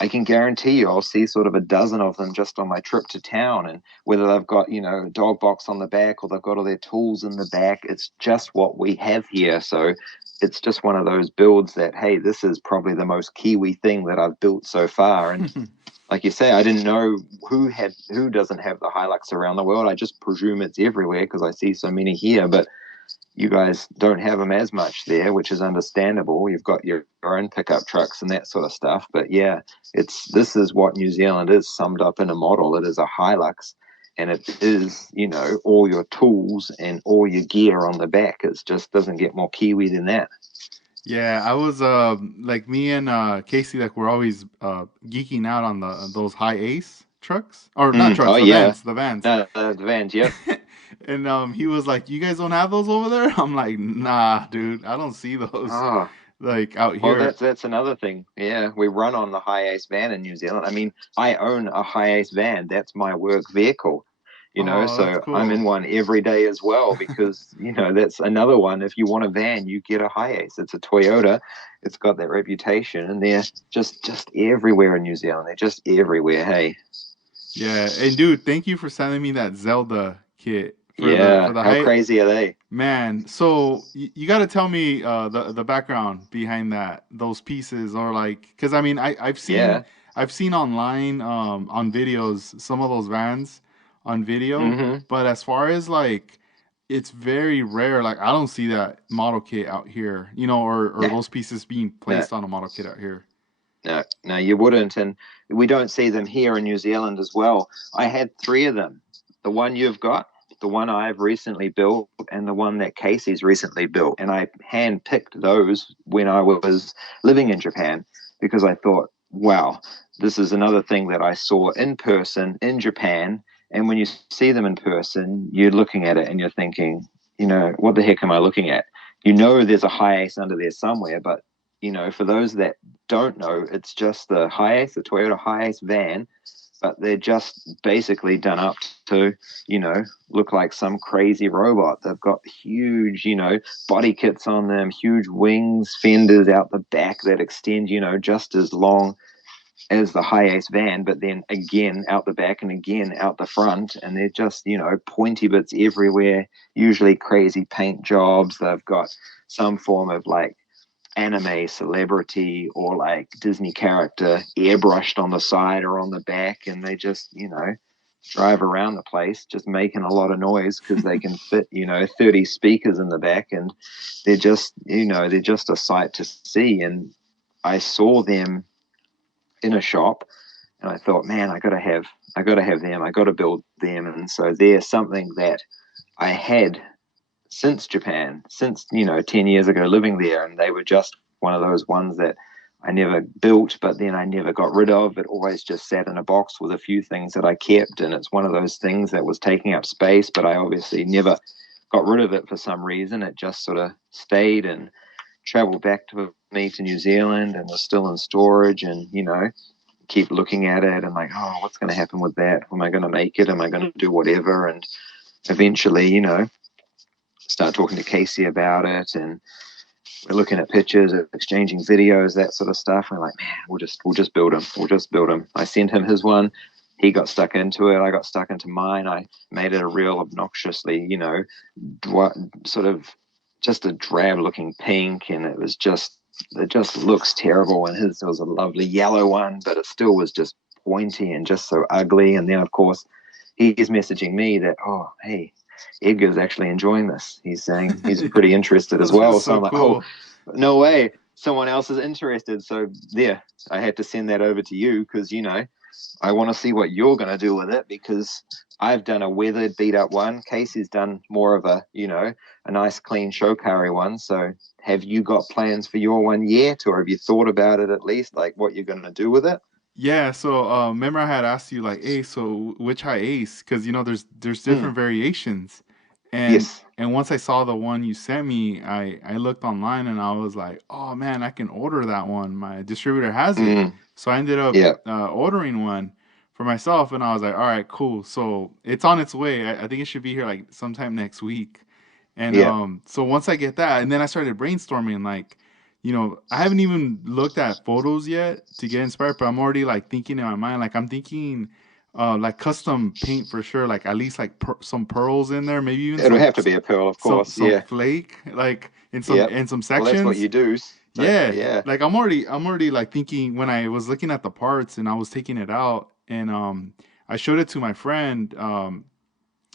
I can guarantee you I'll see sort of a dozen of them just on my trip to town. And whether they've got, a dog box on the back or they've got all their tools in the back, it's just what we have here. So it's just one of those builds that, hey, this is probably the most Kiwi thing that I've built so far. And like you say, I didn't know who doesn't have the Hilux around the world. I just presume it's everywhere because I see so many here. But you guys don't have them as much there, which is understandable. You've got your own pickup trucks and that sort of stuff. But yeah, this is what New Zealand is summed up in a model. It is a Hilux, and it is, all your tools and all your gear on the back. It just doesn't get more Kiwi than that. Yeah, I was like me and Casey, like we're always geeking out on those high ace trucks or not Oh trucks, the yeah, vans, the vans. no, the vans. Yep. And he was like, "You guys don't have those over there?" I'm like, "Nah, dude, I don't see those Oh, like out well, here." that's another thing. Yeah, we run on the high ace van in New Zealand. I mean, I own a high ace van. That's my work vehicle. Oh, that's So I'm in cool. one every day as well because that's another one. If you want a van, you get a high ace. It's a Toyota. It's got that reputation, and they're just everywhere in New Zealand. They're just everywhere. Hey, Yeah, and dude, thank you for sending me that Zelda kit for the yeah, how high crazy are they? man. So you got to tell me the background behind those pieces or like because I mean Yeah. I've seen online on videos some of those vans on video, Mm-hmm. but as far as like it's very rare. Like I don't see that model kit out here, or No, those pieces being no, placed on a model kit out here. no, no, you wouldn't. And we don't see them here in New Zealand as well. I had three of them. The one you've got, the one I've recently built, and the one that Casey's recently built. And I handpicked those when I was living in Japan because I thought, wow, this is another thing that I saw in person in Japan. And when you see them in person, you're looking at it and you're thinking, what the heck am I looking at? There's a high ace under there somewhere, but for those that don't know, it's just the Hiace, the Toyota Hiace van, but they're just basically done up to, look like some crazy robot. They've got huge, body kits on them, huge wings, fenders out the back that extend, just as long as the Hiace van, but then again out the back and again out the front. And they're just, pointy bits everywhere, usually crazy paint jobs. They've got some form of like anime celebrity or like Disney character airbrushed on the side or on the back, and they just, drive around the place just making a lot of noise because they can fit, 30 speakers in the back, and they're just a sight to see. And I saw them in a shop and I thought, man, I gotta have them, I gotta build them. And so they're something that I had since Japan, since 10 years ago living there, and they were just one of those ones that I never built, but then I never got rid of. It always just sat in a box with a few things that I kept, and it's one of those things that was taking up space, but I obviously never got rid of it for some reason. It just sort of stayed and traveled back to me to New Zealand and was still in storage, and keep looking at it and like, oh, what's going to happen with that? Am I going to make it? Am I going to do whatever? And eventually, start talking to Casey about it, and we're looking at pictures, exchanging videos, that sort of stuff. And we're like, man, we'll just build him. We'll just build him. I sent him his one. He got stuck into it. I got stuck into mine. I made it a real obnoxiously, sort of just a drab looking pink, and it just looks terrible. And his was a lovely yellow one, but it still was just pointy and just so ugly. And then of course he's messaging me that, oh, hey, Edgar's actually enjoying this. He's saying he's pretty interested as That's well. So so I'm like, oh, cool. no way. Someone else is interested. So yeah, I had to send that over to you because, I want to see what you're going to do with it, because I've done a weathered, beat up one. Casey's done more of a nice, clean showcari one. So have you got plans for your one yet? Or have you thought about it at least, like what you're going to do with it? Yeah, so remember I had asked you like, hey, so which high ace? Because there's Mm, different variations, and yes. and once I saw the one you sent me, I looked online and I was like, oh man, I can order that one. My distributor has it, Mm, so I ended up yeah. ordering one for myself, and I was like, all right, cool. So it's on its way. I think it should be here like sometime next week. And Yeah. so once I get that, and then I started brainstorming, like, I haven't even looked at photos yet to get inspired, but I'm already like thinking in my mind, like I'm thinking, like custom paint for sure, like at least like some pearls in there, maybe even It'll have to be a pearl, of some course. some Yeah. flake, like Yep. in some Well, that's what sections. you do. So, Yeah, yeah. like I'm already like thinking when I was looking at the parts and I was taking it out, and I showed it to my friend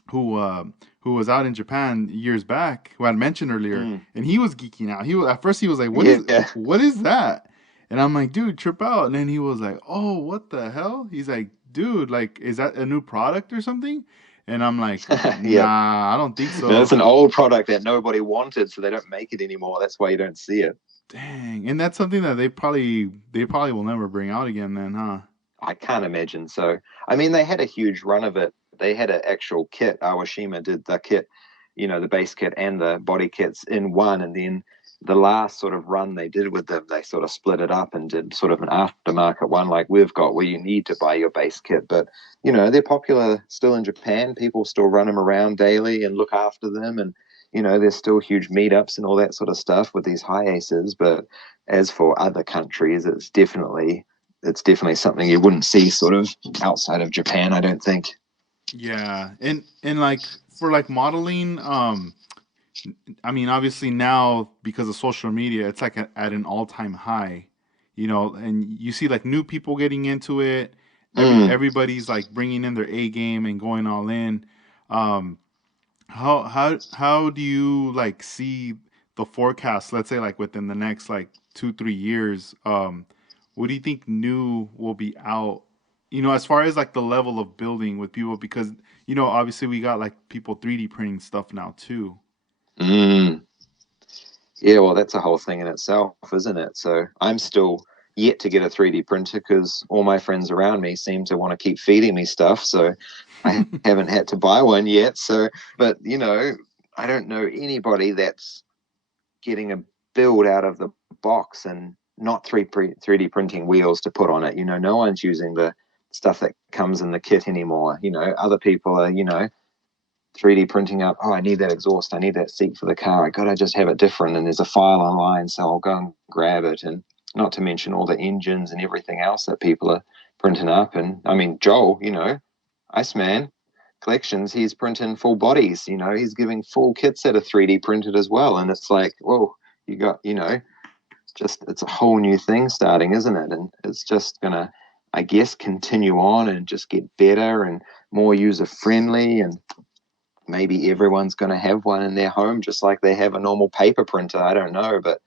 who uh who was out in Japan years back, who I mentioned earlier, Mm, and he was geeking out. At first he was like, yeah. what is that?" And I'm like, "Dude, trip out." And then he was like, "Oh, what the hell?" He's like, "Dude, like, is that a new product or something?" And I'm like, Yeah. "Nah, I don't think No, so." it's an old product that nobody wanted, so they don't make it anymore. That's why you don't see it. Dang, and that's something that they probably will never bring out again, then, huh? I can't imagine. So, I mean, they had a huge run of it. They had an actual kit. Awashima did the kit, the base kit and the body kits in one. And then the last sort of run they did with them, they sort of split it up and did sort of an aftermarket one like we've got, where you need to buy your base kit. But, they're popular still in Japan. People still run them around daily and look after them. And, there's still huge meetups and all that sort of stuff with these high aces. But as for other countries, it's definitely something you wouldn't see sort of outside of Japan, I don't think. Yeah, and like for like modeling, I mean, obviously now because of social media, it's like at an all-time high, and you see like new people getting into it. Mm, Everybody's like bringing in their A game and going all in. Um, How do you like see the forecast? Let's say like within the next like 2 3 years. What do you think new will be out? As far as like the level of building with people, because obviously we got like people 3D printing stuff now too. Mm. Yeah, well, that's a whole thing in itself, isn't it? So I'm still yet to get a 3D printer because all my friends around me seem to want to keep feeding me stuff. So I haven't had to buy one yet. So, but I don't know anybody that's getting a build out of the box and not 3D printing wheels to put on it. No one's using the stuff that comes in the kit anymore. Other people are, 3D printing up, oh, I need that exhaust, I need that seat for the car. I gotta just have it different. And there's a file online, so I'll go and grab it. And not to mention all the engines and everything else that people are printing up. And I mean, Joel, Iceman Collections, he's printing full bodies, he's giving full kits that are 3D printed as well. And it's like, whoa, you got, just it's a whole new thing starting, isn't it? And it's just gonna, I guess, continue on and just get better and more user friendly. And maybe everyone's going to have one in their home just like they have a normal paper printer. I don't know, but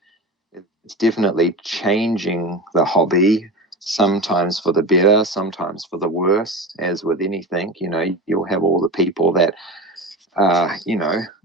it's definitely changing the hobby, sometimes for the better, sometimes for the worse. As with anything, you'll have all the people that are,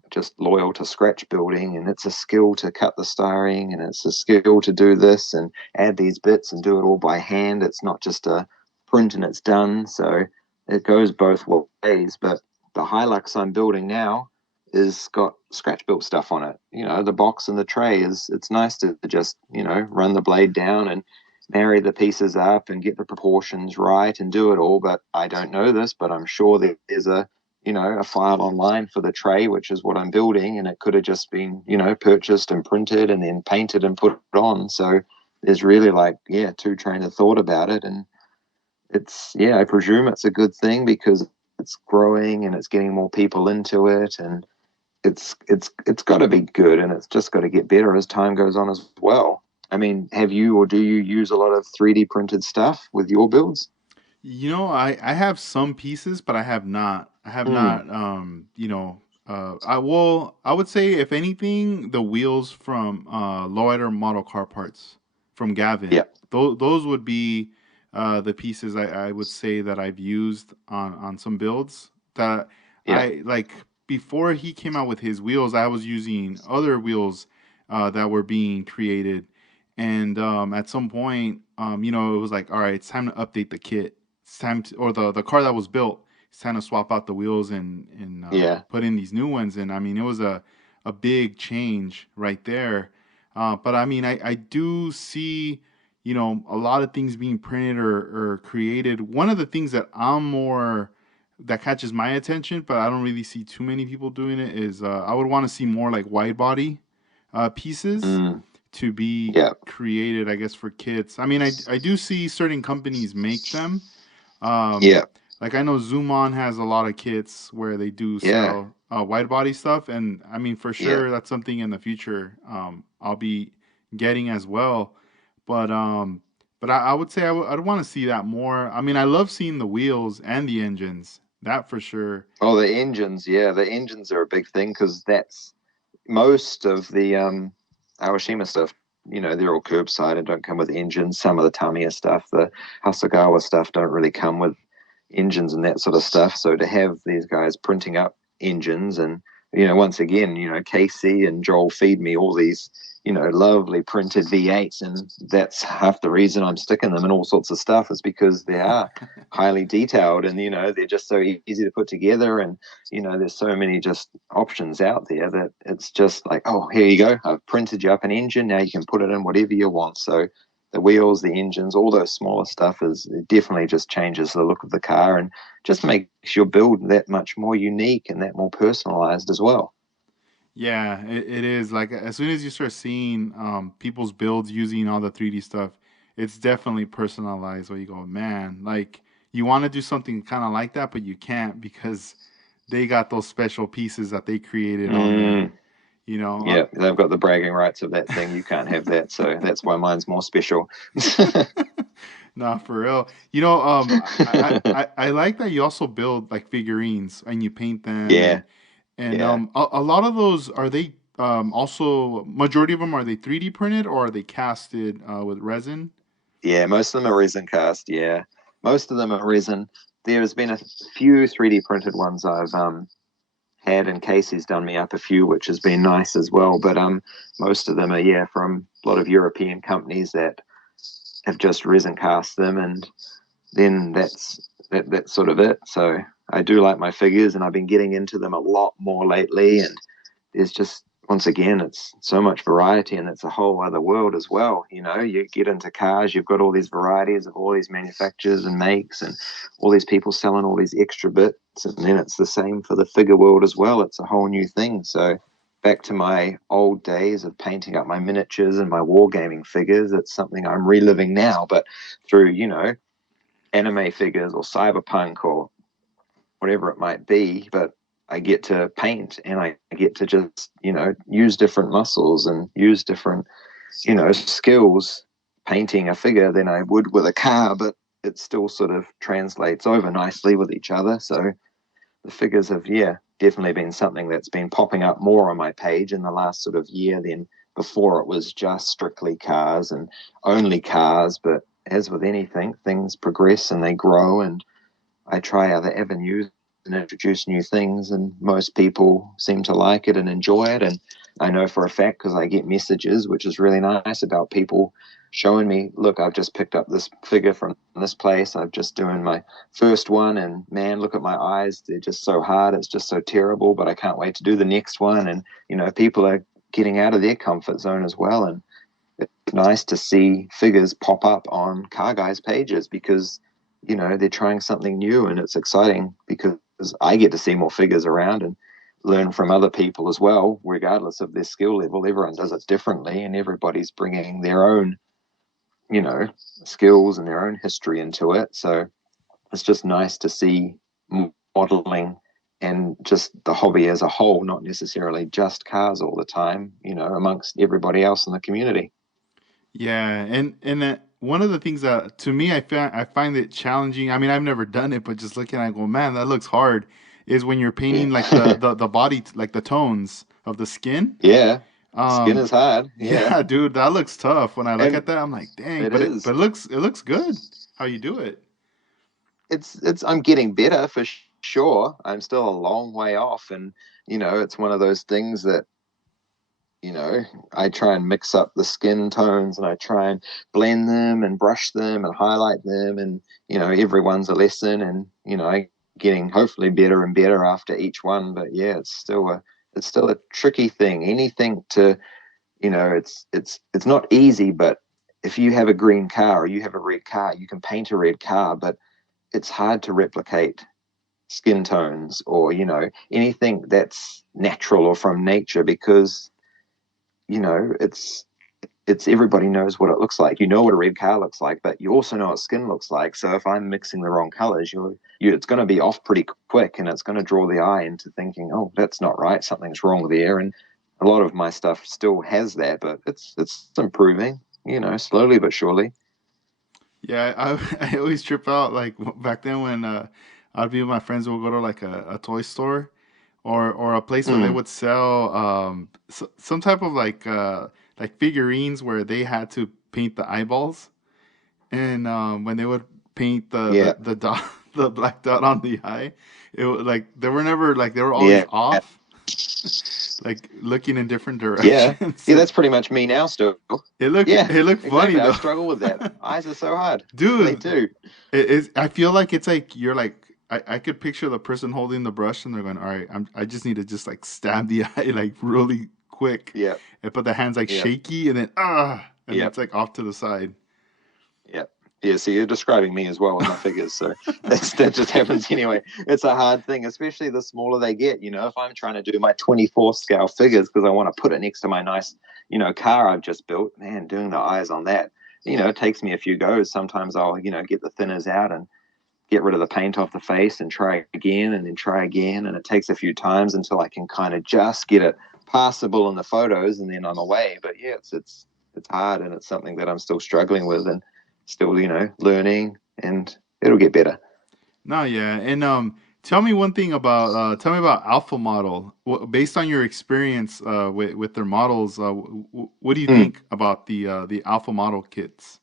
just loyal to scratch building, and it's a skill to cut the styrene, and it's a skill to do this and add these bits and do it all by hand. It's not just a print and it's done. So it goes both ways. But the Hilux I'm building now is got scratch built stuff on it. The box and the tray is, it's nice to just, run the blade down and marry the pieces up and get the proportions right and do it all. But I don't know this, but I'm sure there's a file online for the tray, which is what I'm building, and it could have just been, purchased and printed and then painted and put on. So there's really like, yeah, two train of thought about it. And it's, yeah, I presume it's a good thing because it's growing and it's getting more people into it, and it's got to be good, and it's just got to get better as time goes on as well. I mean, have you or do you use a lot of 3D printed stuff with your builds? I have some pieces, but I have not. I have Mm, not. I would say if anything, the wheels from Lowrider Model Car Parts from Gavin. yeah, Those would be the pieces I would say that I've used on some builds that yeah, I like before he came out with his wheels. I was using other wheels that were being created, and at some point, it was like, all right, it's time to update the kit. It's time to, or the car that was built. It's time to swap out the wheels and yeah. put in these new ones. And I mean, it was a big change right there. But I mean, I do see, a lot of things being printed or created. One of the things that catches my attention, but I don't really see too many people doing it, is I would want to see more like wide body pieces Mm, to be yeah, created, I guess, for kits. I mean, I do see certain companies make them. Um, yeah, like I know Zoomon has a lot of kits where they do yeah, sell wide body stuff, and I mean, for yeah. sure, that's something in the future I'll be getting as well. But I would say I'd want to see that more. I mean, I love seeing the wheels and the engines, that for sure. Oh, the engines, yeah, the engines are a big thing because that's most of the Awashima stuff. They're all curbside and don't come with engines. Some of the Tamiya stuff, the Hasegawa stuff, don't really come with engines and that sort of stuff. So to have these guys printing up engines and, once again, Casey and Joel feed me all these, lovely printed V8s. And that's half the reason I'm sticking them in all sorts of stuff is because they are highly detailed and, they're just so easy to put together. And, there's so many just options out there that it's just like, oh, here you go. I've printed you up an engine. Now you can put it in whatever you want. So the wheels, the engines, all those smaller stuff is it definitely just changes the look of the car and just makes your build that much more unique and that more personalized as well. Yeah, it is. Like as soon as you start seeing people's builds using all the 3D stuff, it's definitely personalized. Where you go, man, like you want to do something kind of like that, but you can't because they got those special pieces that they created on there. Mm, You know, yeah, they've got the bragging rights of that thing. You can't have that, so that's why mine's more special. not for real. I like that you also build like figurines and you paint them Yeah, And Yeah. a lot of those are they also majority of them are they 3D printed or are they casted with resin? Yeah, most of them are resin cast. Yeah, most of them are resin. There's been a few 3D printed ones I've had, and Casey's done me up a few, which has been nice as well. But most of them are, yeah, from a lot of European companies that have just resin cast them, and then that's sort of it. So I do like my figures, and I've been getting into them a lot more lately, and there's just once again it's so much variety, and it's a whole other world as well. You get into cars, you've got all these varieties of all these manufacturers and makes, and all these people selling all these extra bits, and then it's the same for the figure world as well. It's a whole new thing. So back to my old days of painting up my miniatures and my wargaming figures, it's something I'm reliving now, but through anime figures or cyberpunk or whatever it might be. But I get to paint, and I get to just, use different muscles and use different, skills painting a figure than I would with a car, but it still sort of translates over nicely with each other. So the figures have, yeah, definitely been something that's been popping up more on my page in the last sort of year than before. It was just strictly cars and only cars. But as with anything, things progress and they grow, and I try other avenues and introduce new things, and most people seem to like it and enjoy it. And I know for a fact, because I get messages, which is really nice, about people showing me, look, I've just picked up this figure from this place. I've just doing my first one, and man, look at my eyes. They're just so hard. It's just so terrible, but I can't wait to do the next one. And, people are getting out of their comfort zone as well. And it's nice to see figures pop up on Car Guys pages, because they're trying something new, and it's exciting because I get to see more figures around and learn from other people as well, regardless of their skill level. Everyone does it differently, and everybody's bringing their own, you know, skills and their own history into it. So it's just nice to see modeling and just the hobby as a whole, not necessarily just cars all the time, amongst everybody else in the community. Yeah, and one of the things that to me I find it challenging. I mean, I've never done it, but just looking at it, I go, man, that looks hard. Is when you're painting like Yeah. the body, like the tones of the skin. Yeah. Skin Um, is hard. Yeah. yeah, dude, that looks tough. When I look And at that, I'm like, dang, it but is. it looks good. How you do it? It's I'm getting better for sure. I'm still a long way off, and it's one of those things that I try and mix up the skin tones, and I try and blend them and brush them and highlight them, and everyone's a lesson, and getting hopefully better and better after each one. But yeah, it's still a tricky thing. Anything to it's not easy, but if you have a green car or you have a red car, you can paint a red car, but it's hard to replicate skin tones or anything that's natural or from nature, because it's everybody knows what it looks like. You know what a red car looks like, but you also know what skin looks like. So if I'm mixing the wrong colors, it's going to be off pretty quick, and it's going to draw the eye into thinking, oh, that's not right, something's wrong there. And a lot of my stuff still has that, but it's improving, slowly but surely. Yeah, I always trip out like back then when I'd be with my friends. We'll go to like a toy store or a place where they Mm, would sell some type of like figurines where they had to paint the eyeballs, and when they would paint yeah, the dot the black dot on the eye, it was like they were never like they were always yeah, off, like looking in different yeah, directions. yeah. That's pretty much me now. Still, yeah, It looked funny exactly. I though. struggle with that. Eyes are so hard. They Dude, do. it is. I feel like it's like you're like I could picture the person holding the brush and they're going, all right, I just need to just like stab the eye like really quick, Yeah, but the hand's like yeah, shaky and then and yeah. it's like off to the side. Yeah. Yeah, so you're describing me as well with my figures. So that just happens anyway. It's a hard thing, especially the smaller they get. If I'm trying to do my 24 scale figures because I want to put it next to my nice, car I've just built, man, doing the eyes on that, it takes me a few goes. Sometimes I'll, get the thinners out and get rid of the paint off the face and try again and then try again. And it takes a few times until I can kind of just get it passable in the photos, and then I'm away. But yeah, it's hard, and it's something that I'm still struggling with and still, learning, and it'll get better. No, yeah, and tell me about Alpha Model. Based on your experience with their models, what do you Mm, think about the Alpha Model kits?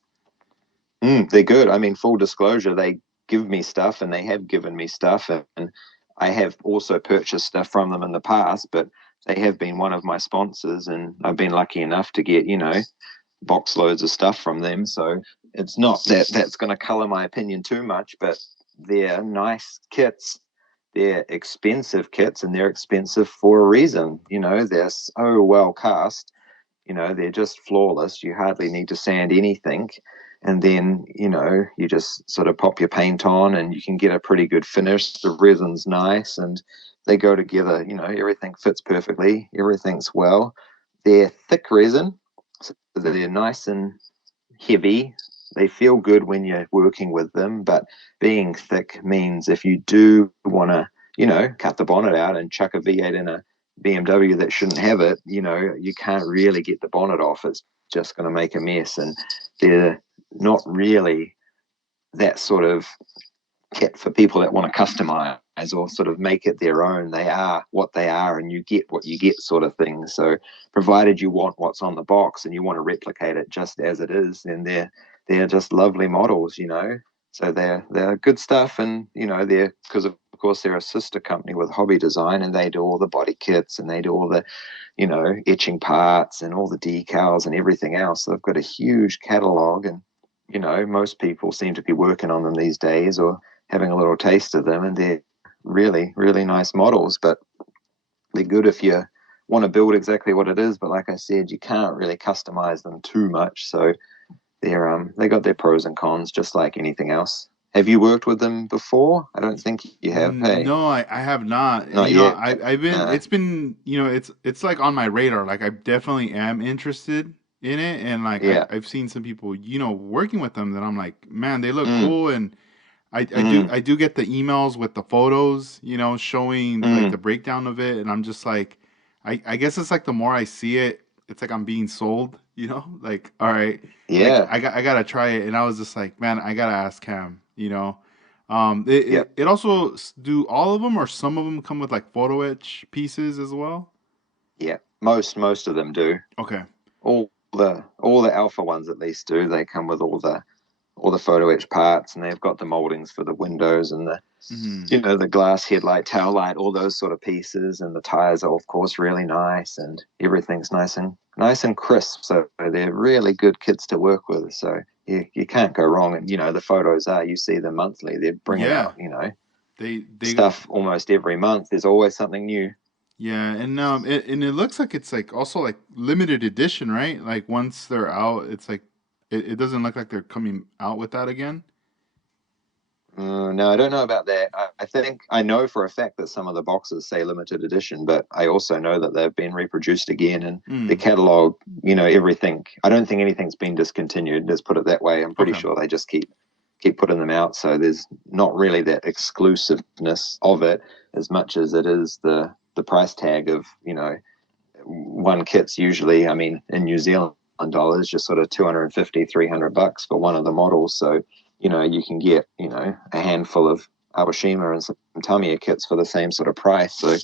they're good. I mean, full disclosure, they give me stuff and they have given me stuff, and I have also purchased stuff from them in the past, but they have been one of my sponsors, and I've been lucky enough to get, box loads of stuff from them. So it's not that that's going to color my opinion too much, but they're nice kits. They're expensive kits, and they're expensive for a reason. They're so well cast. They're just flawless. You hardly need to sand anything. And then, you just sort of pop your paint on and you can get a pretty good finish. The resin's nice and they go together. Everything fits perfectly. Everything's well. They're thick resin, so they're nice and heavy. They feel good when you're working with them, but being thick means if you do want to, cut the bonnet out and chuck a V8 in a BMW that shouldn't have it, you can't really get the bonnet off. It's just going to make a mess. And they're not really that sort of kit for people that want to customize or sort of make it their own. They are what they are, and you get what you get, sort of thing. So, provided you want what's on the box and you want to replicate it just as it is, then they're just lovely models. So they're good stuff, and they're because of course they're a sister company with Hobby Design, and they do all the body kits and they do all the etching parts and all the decals and everything else. So they've got a huge catalog, and most people seem to be working on them these days or having a little taste of them, and they're really, really nice models. But they're good if you want to build exactly what it is. But like I said, you can't really customize them too much. So they got their pros and cons, just like anything else. Have you worked with them before? I don't think you have. Hey, No, I have not. not yet. I've been, Uh, it's been, it's like on my radar. Like I definitely am interested in it. And like yeah. I've seen some people, working with them that I'm like, man, they look Mm, cool. And mm, I do get the emails with the photos, showing like the mm. breakdown of it. And I'm just like, I guess it's like the more I see it, it's like I'm being sold, like, all right, like Yeah. I gotta try it. And I was just like, man, I gotta ask Cam. It, Yep. it, it also do all of them or some of them come with like photo etch pieces as well? Yeah. Most of them do. Okay. All the alpha ones at least do. They come with all the photo etch parts, and they've got the moldings for the windows and the Hmm. the glass headlight, tail light, all those sort of pieces. And the tires are of course really nice, and everything's nice and crisp. So they're really good kits to work with. So you can't go wrong. And the photos are, you see them monthly. They're bringing Yeah. out They stuff almost every month. There's always something new. Yeah, and it looks like it's like also like limited edition, right? Like once they're out, it's like it doesn't look like they're coming out with that again. No, I don't know about that. I think I know for a fact that some of the boxes say limited edition, but I also know that they've been reproduced again, and the Hmm. catalog, everything. I don't think anything's been discontinued. Let's put it that way. I'm pretty Okay. sure they just keep putting them out. So there's not really that exclusiveness of it as much as it is the price tag of one kit's usually, I mean, in New Zealand dollars, just sort of 250, $300 for one of the models. So, you can get, a handful of Awashima and some Tamiya kits for the same sort of price. So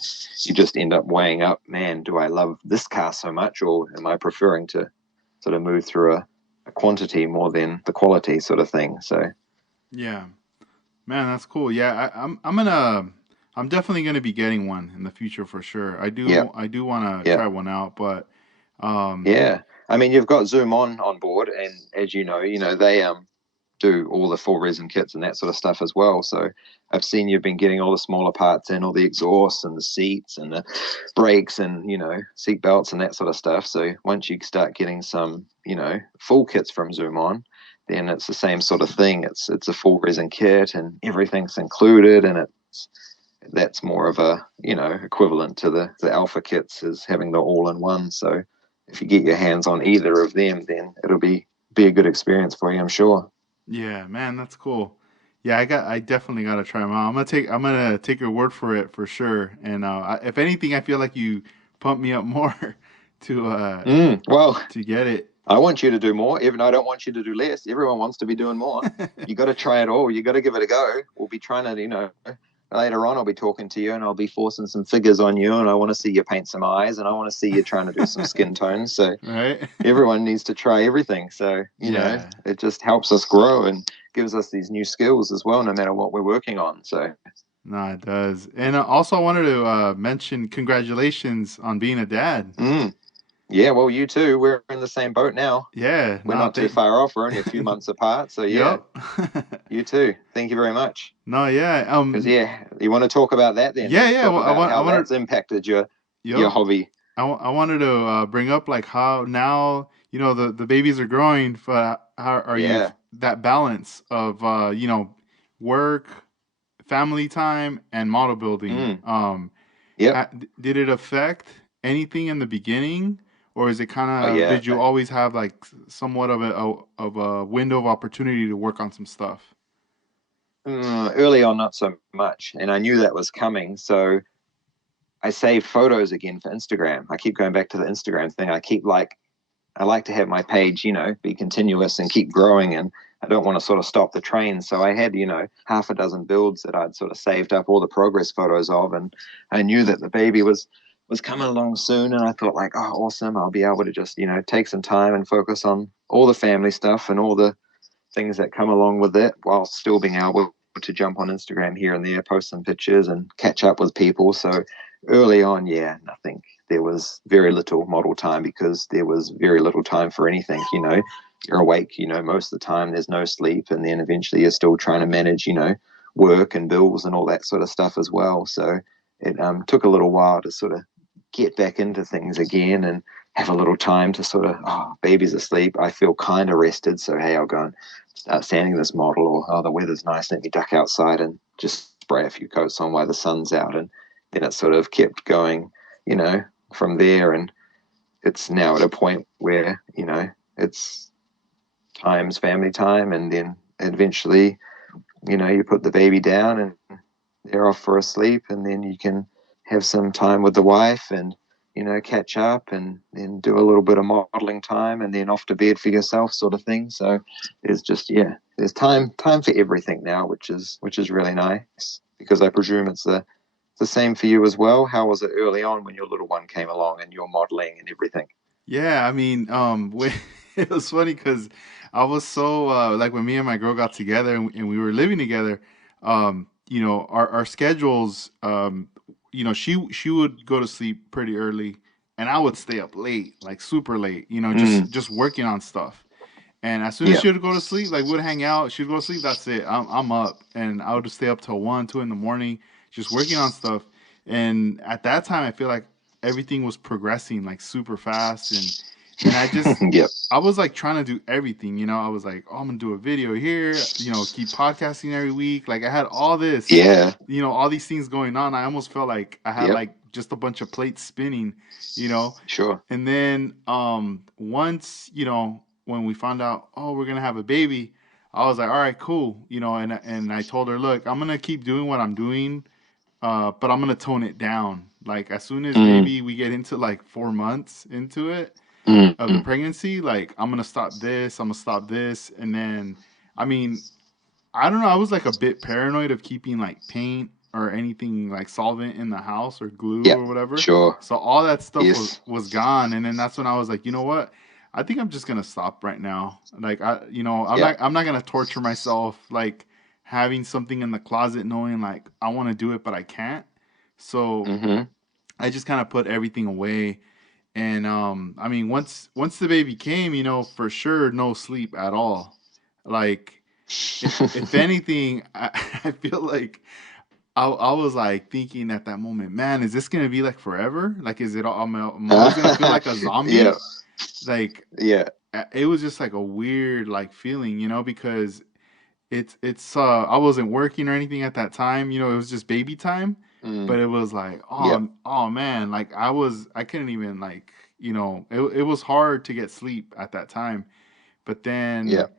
you just end up weighing up, man, do I love this car so much, or am I preferring to sort of move through a quantity more than the quality sort of thing? So, Yeah. Man, that's cool. Yeah, I'm definitely gonna be getting one in the future for sure. yeah, I do want to yeah. try one out, but um Yeah, I mean, you've got Zoom on board, and as they do all the full resin kits and that sort of stuff as well. So I've seen you've been getting all the smaller parts in, all the exhausts and the seats and the brakes and seat belts and that sort of stuff. So once you start getting some full kits from Zoom on, then it's the same sort of thing. It's a full resin kit and everything's included, and it's that's more of a equivalent to the alpha kits as having the all in one. So if you get your hands on either of them, then it'll be a good experience for you, I'm sure. yeah, man, that's cool. Yeah, I definitely gotta try them out. I'm gonna take your word for it for sure. And if anything, I feel like you pump me up more to Well, to get it. I want you to do more, even though I don't want you to do less. Everyone wants to be doing more. You got to try it all. You got to give it a go. We'll be trying to, later on I'll be talking to you and I'll be forcing some figures on you, and I want to see you paint some eyes, and I want to see you trying to do some skin tones. So Right? everyone needs to try everything. So, Yeah. it just helps us grow and gives us these new skills as well, no matter what we're working on. So, No, it does. And also, I wanted to mention congratulations on being a dad. mm, yeah, well, you too. We're in the same boat now. Yeah. We're No, not too far off. We're only a few months apart. So, yeah, Yep. you too. Thank you very much. No, yeah. Because, yeah, you want to talk about that then? Yeah, Let's yeah. talk Well, about I how wanted. that's impacted your Yep. hobby. I wanted to bring up like how now the babies are growing, but how are you Yeah. that balance of work, family time, and model building? Mm, yep. Did it affect anything in the beginning, or is it kind Oh, of yeah. did you always have like somewhat of a window of opportunity to work on some stuff? Early on, not so much. And I knew that was coming. So I save photos again for Instagram. I keep going back to the Instagram thing. I like to have my page, be continuous and keep growing. And I don't want to sort of stop the train. So I had, half a dozen builds that I'd sort of saved up all the progress photos of. And I knew that the baby was coming along soon. And I thought like, oh, awesome. I'll be able to just, take some time and focus on all the family stuff and all the things that come along with it while still being able to jump on Instagram here and there, post some pictures and catch up with people. So early on, yeah, nothing. There was very little model time because there was very little time for anything. You're awake, most of the time, there's no sleep. And then eventually you're still trying to manage, work and bills and all that sort of stuff as well. So it took a little while to sort of get back into things again and have a little time to sort of, oh, baby's asleep. I feel kind of rested. So, hey, I'll go and start sanding this model, or, oh, the weather's nice. Let me duck outside and just spray a few coats on while the sun's out. And then it sort of kept going, from there. And it's now at a point where, it's time's family time. And then eventually, you put the baby down and they're off for a sleep. And then you can have some time with the wife and, catch up and then do a little bit of modeling time and then off to bed for yourself sort of thing. So there's just, yeah, there's time for everything now, which is really nice because I presume it's the same for you as well. How was it early on when your little one came along and you're modeling and everything? Yeah, I mean, it was funny because I was so like when me and my girl got together and we were living together, our schedules, she would go to sleep pretty early, and I would stay up late, like super late, Mm, just working on stuff. And as soon as yeah, she would go to sleep, like we'd hang out, she'd go to sleep. That's it. I'm up, and I would just stay up till 1, 2 in the morning, just working on stuff. And at that time, I feel like everything was progressing like super fast, and yep, I was like trying to do everything. I was like, oh, I'm gonna do a video here, keep podcasting every week. Like I had all this, yeah, all these things going on. I almost felt like I had yep, like just a bunch of plates spinning, you know. sure. And then once, when we found out, oh, we're gonna have a baby, I was like, all right, cool, and I told her, look, I'm gonna keep doing what I'm doing, but I'm gonna tone it down. Like as soon as Mm, maybe we get into like 4 months into it of the mm, pregnancy, like I'm gonna stop this, I'm gonna stop this, and then, I mean, I don't know. I was like a bit paranoid of keeping like paint or anything like solvent in the house or glue yep, or whatever. sure. So all that stuff was Yes, was gone, and then that's when I was like, you know what? I think I'm just gonna stop right now. Like I'm yep, not gonna torture myself like having something in the closet, knowing like I want to do it but I can't. So mm-hmm, I just kind of put everything away. And I mean, once the baby came, for sure, no sleep at all. Like if anything, I feel like I was like thinking at that moment, man, is this gonna be like forever? Like, is it? I'm always gonna feel like a yeah, zombie. Like, yeah, it was just like a weird like feeling, because it's I wasn't working or anything at that time. It was just baby time, mm, but it was like, yep, oh man, like I couldn't even like, it was hard to get sleep at that time. But then, yep,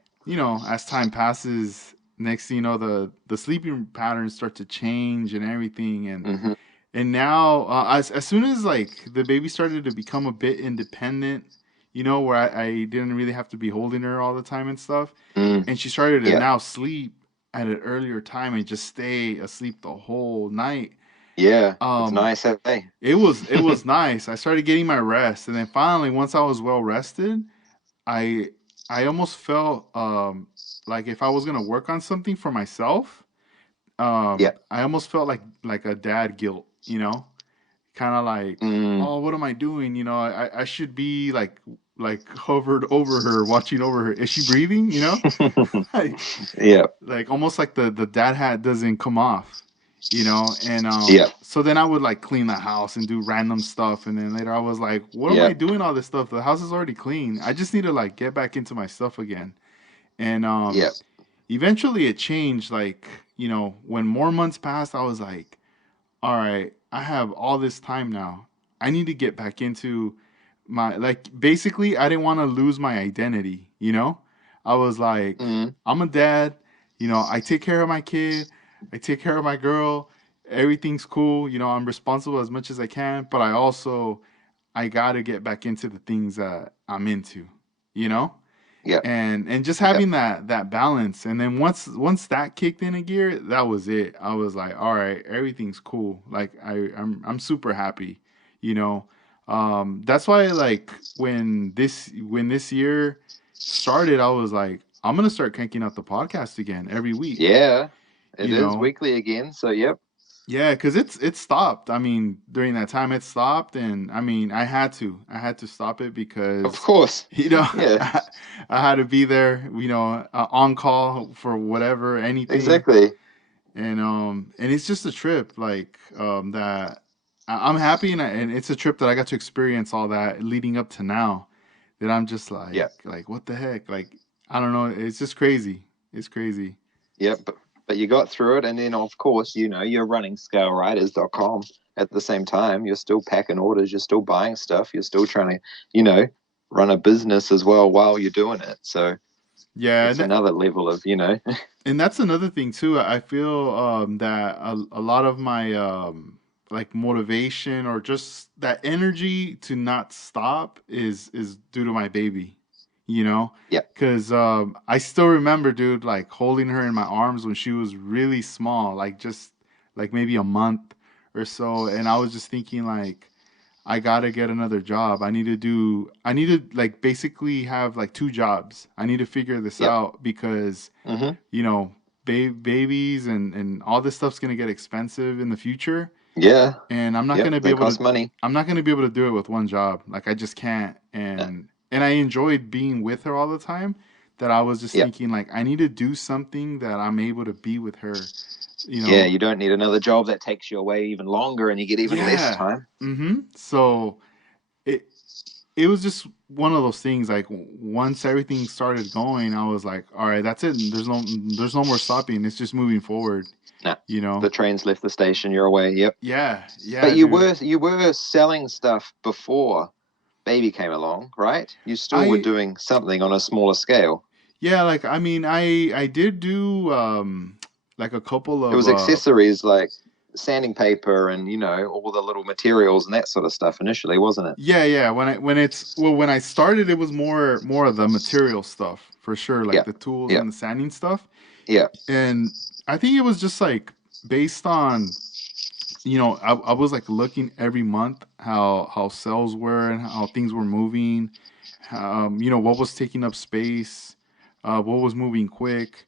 as time passes, next thing you know, the sleeping patterns start to change and everything, mm-hmm, and now as soon as like the baby started to become a bit independent, where I didn't really have to be holding her all the time and stuff, mm, and she started to yep, now sleep. at an earlier time and just stay asleep the whole night. Yeah, it's Um, nice, eh? it was nice. I started getting my rest, and then finally, once I was well rested, I I almost felt like if I was gonna work on something for myself, Yeah. I almost felt like a dad guilt, kind of like, Mm, oh, what am I doing? I should be like hovered over her, watching over her. Is she breathing? Like yeah. like almost like the dad hat doesn't come off, and Yeah. so then I would like clean the house and do random stuff, and then later I was like, what am Yeah. I doing all this stuff? The house is already clean. I just need to like get back into my stuff again. And Yeah. eventually it changed. Like, when more months passed, I was like, all right, I have all this time now. I need to get back into my, like, basically I didn't want to lose my identity. I was like, Mm, I'm a dad, I take care of my kid, I take care of my girl, everything's cool, I'm responsible as much as I can, but I got to get back into the things that I'm into, you know? yeah. And just Yeah. having that balance, and then once that kicked in a gear, that was it. I was like, all right, everything's cool. Like I'm super happy, you know. That's why, like, when this year started, I was like, I'm gonna start cranking out the podcast again every week, Yeah. It you is know. weekly again. So, yep. Yeah, because it stopped. I mean, during that time it stopped, and I mean, I had to stop it Of because, course. Yeah. I had to be there, on call for whatever, anything, Exactly. and it's just a trip, like, that I'm happy, and it's a trip that I got to experience all that leading up to now. That I'm just Yeah. like what the heck, like, I don't know. It's just crazy. It's crazy. Yeah. But you got through it. And then, of course, you're running scaleriders.com at the same time. You're still packing orders. You're still buying stuff. You're still trying to, run a business as well while you're doing it. So Yeah, it's another level of, and that's another thing too. I feel that a lot of my like motivation or just that energy to not stop is due to my baby, you know, yeah. because I still remember, dude, like holding her in my arms when she was really small, like just like maybe a month or so, and I was just thinking like, I gotta get another job. I need to like basically have like two jobs. I need to figure this Yep. out because, Hmm. you know, babies and all this stuff's gonna get expensive in the future, Yeah. and Yep. They cost money. I'm not gonna be able to do it with one job. Like, I just can't. Yeah. And I enjoyed being with her all the time. That I was just Yep. thinking like, I need to do something that I'm able to be with her. You Yeah. know, You don't need another job that takes you away even longer and you get even less yeah. time. So it it was just one of those things. Like, once everything started going, I was like, all right, that's it. There's no more stopping. It's just moving forward. Nah. You know. The train's left the station. You're away. Yep. Yeah, But yeah, dude. you were selling stuff before baby came along, right? You still were I doing something on a smaller scale. Yeah, like, I mean, I did do like a couple It of was accessories like sanding paper and all the little materials and that sort of stuff initially, wasn't it? yeah, yeah. When I started, it was more of the material stuff for sure, like Yeah. the tools Yeah. and the sanding stuff. Yeah. And I think it was just like based on, I was like looking every month how sales were and how things were moving, what was taking up space, what was moving quick,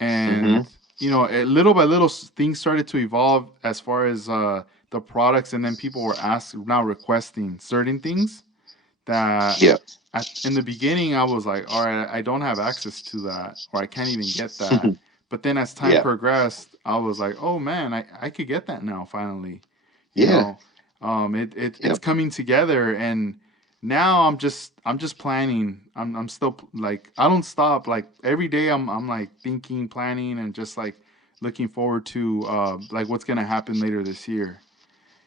Hmm. and little by little, things started to evolve as far as the products, and then people were now requesting certain things that, Yeah. in the beginning, I was like, all right, I don't have access to that, or I can't even get that. But then as time Yeah. progressed, I was like, oh man, I could get that now finally. You Yeah. know, it's Yep. coming together, and now I'm just planning. I'm still like, I don't stop. Like, every day I'm like thinking, planning, and just like looking forward to like what's gonna happen later this year.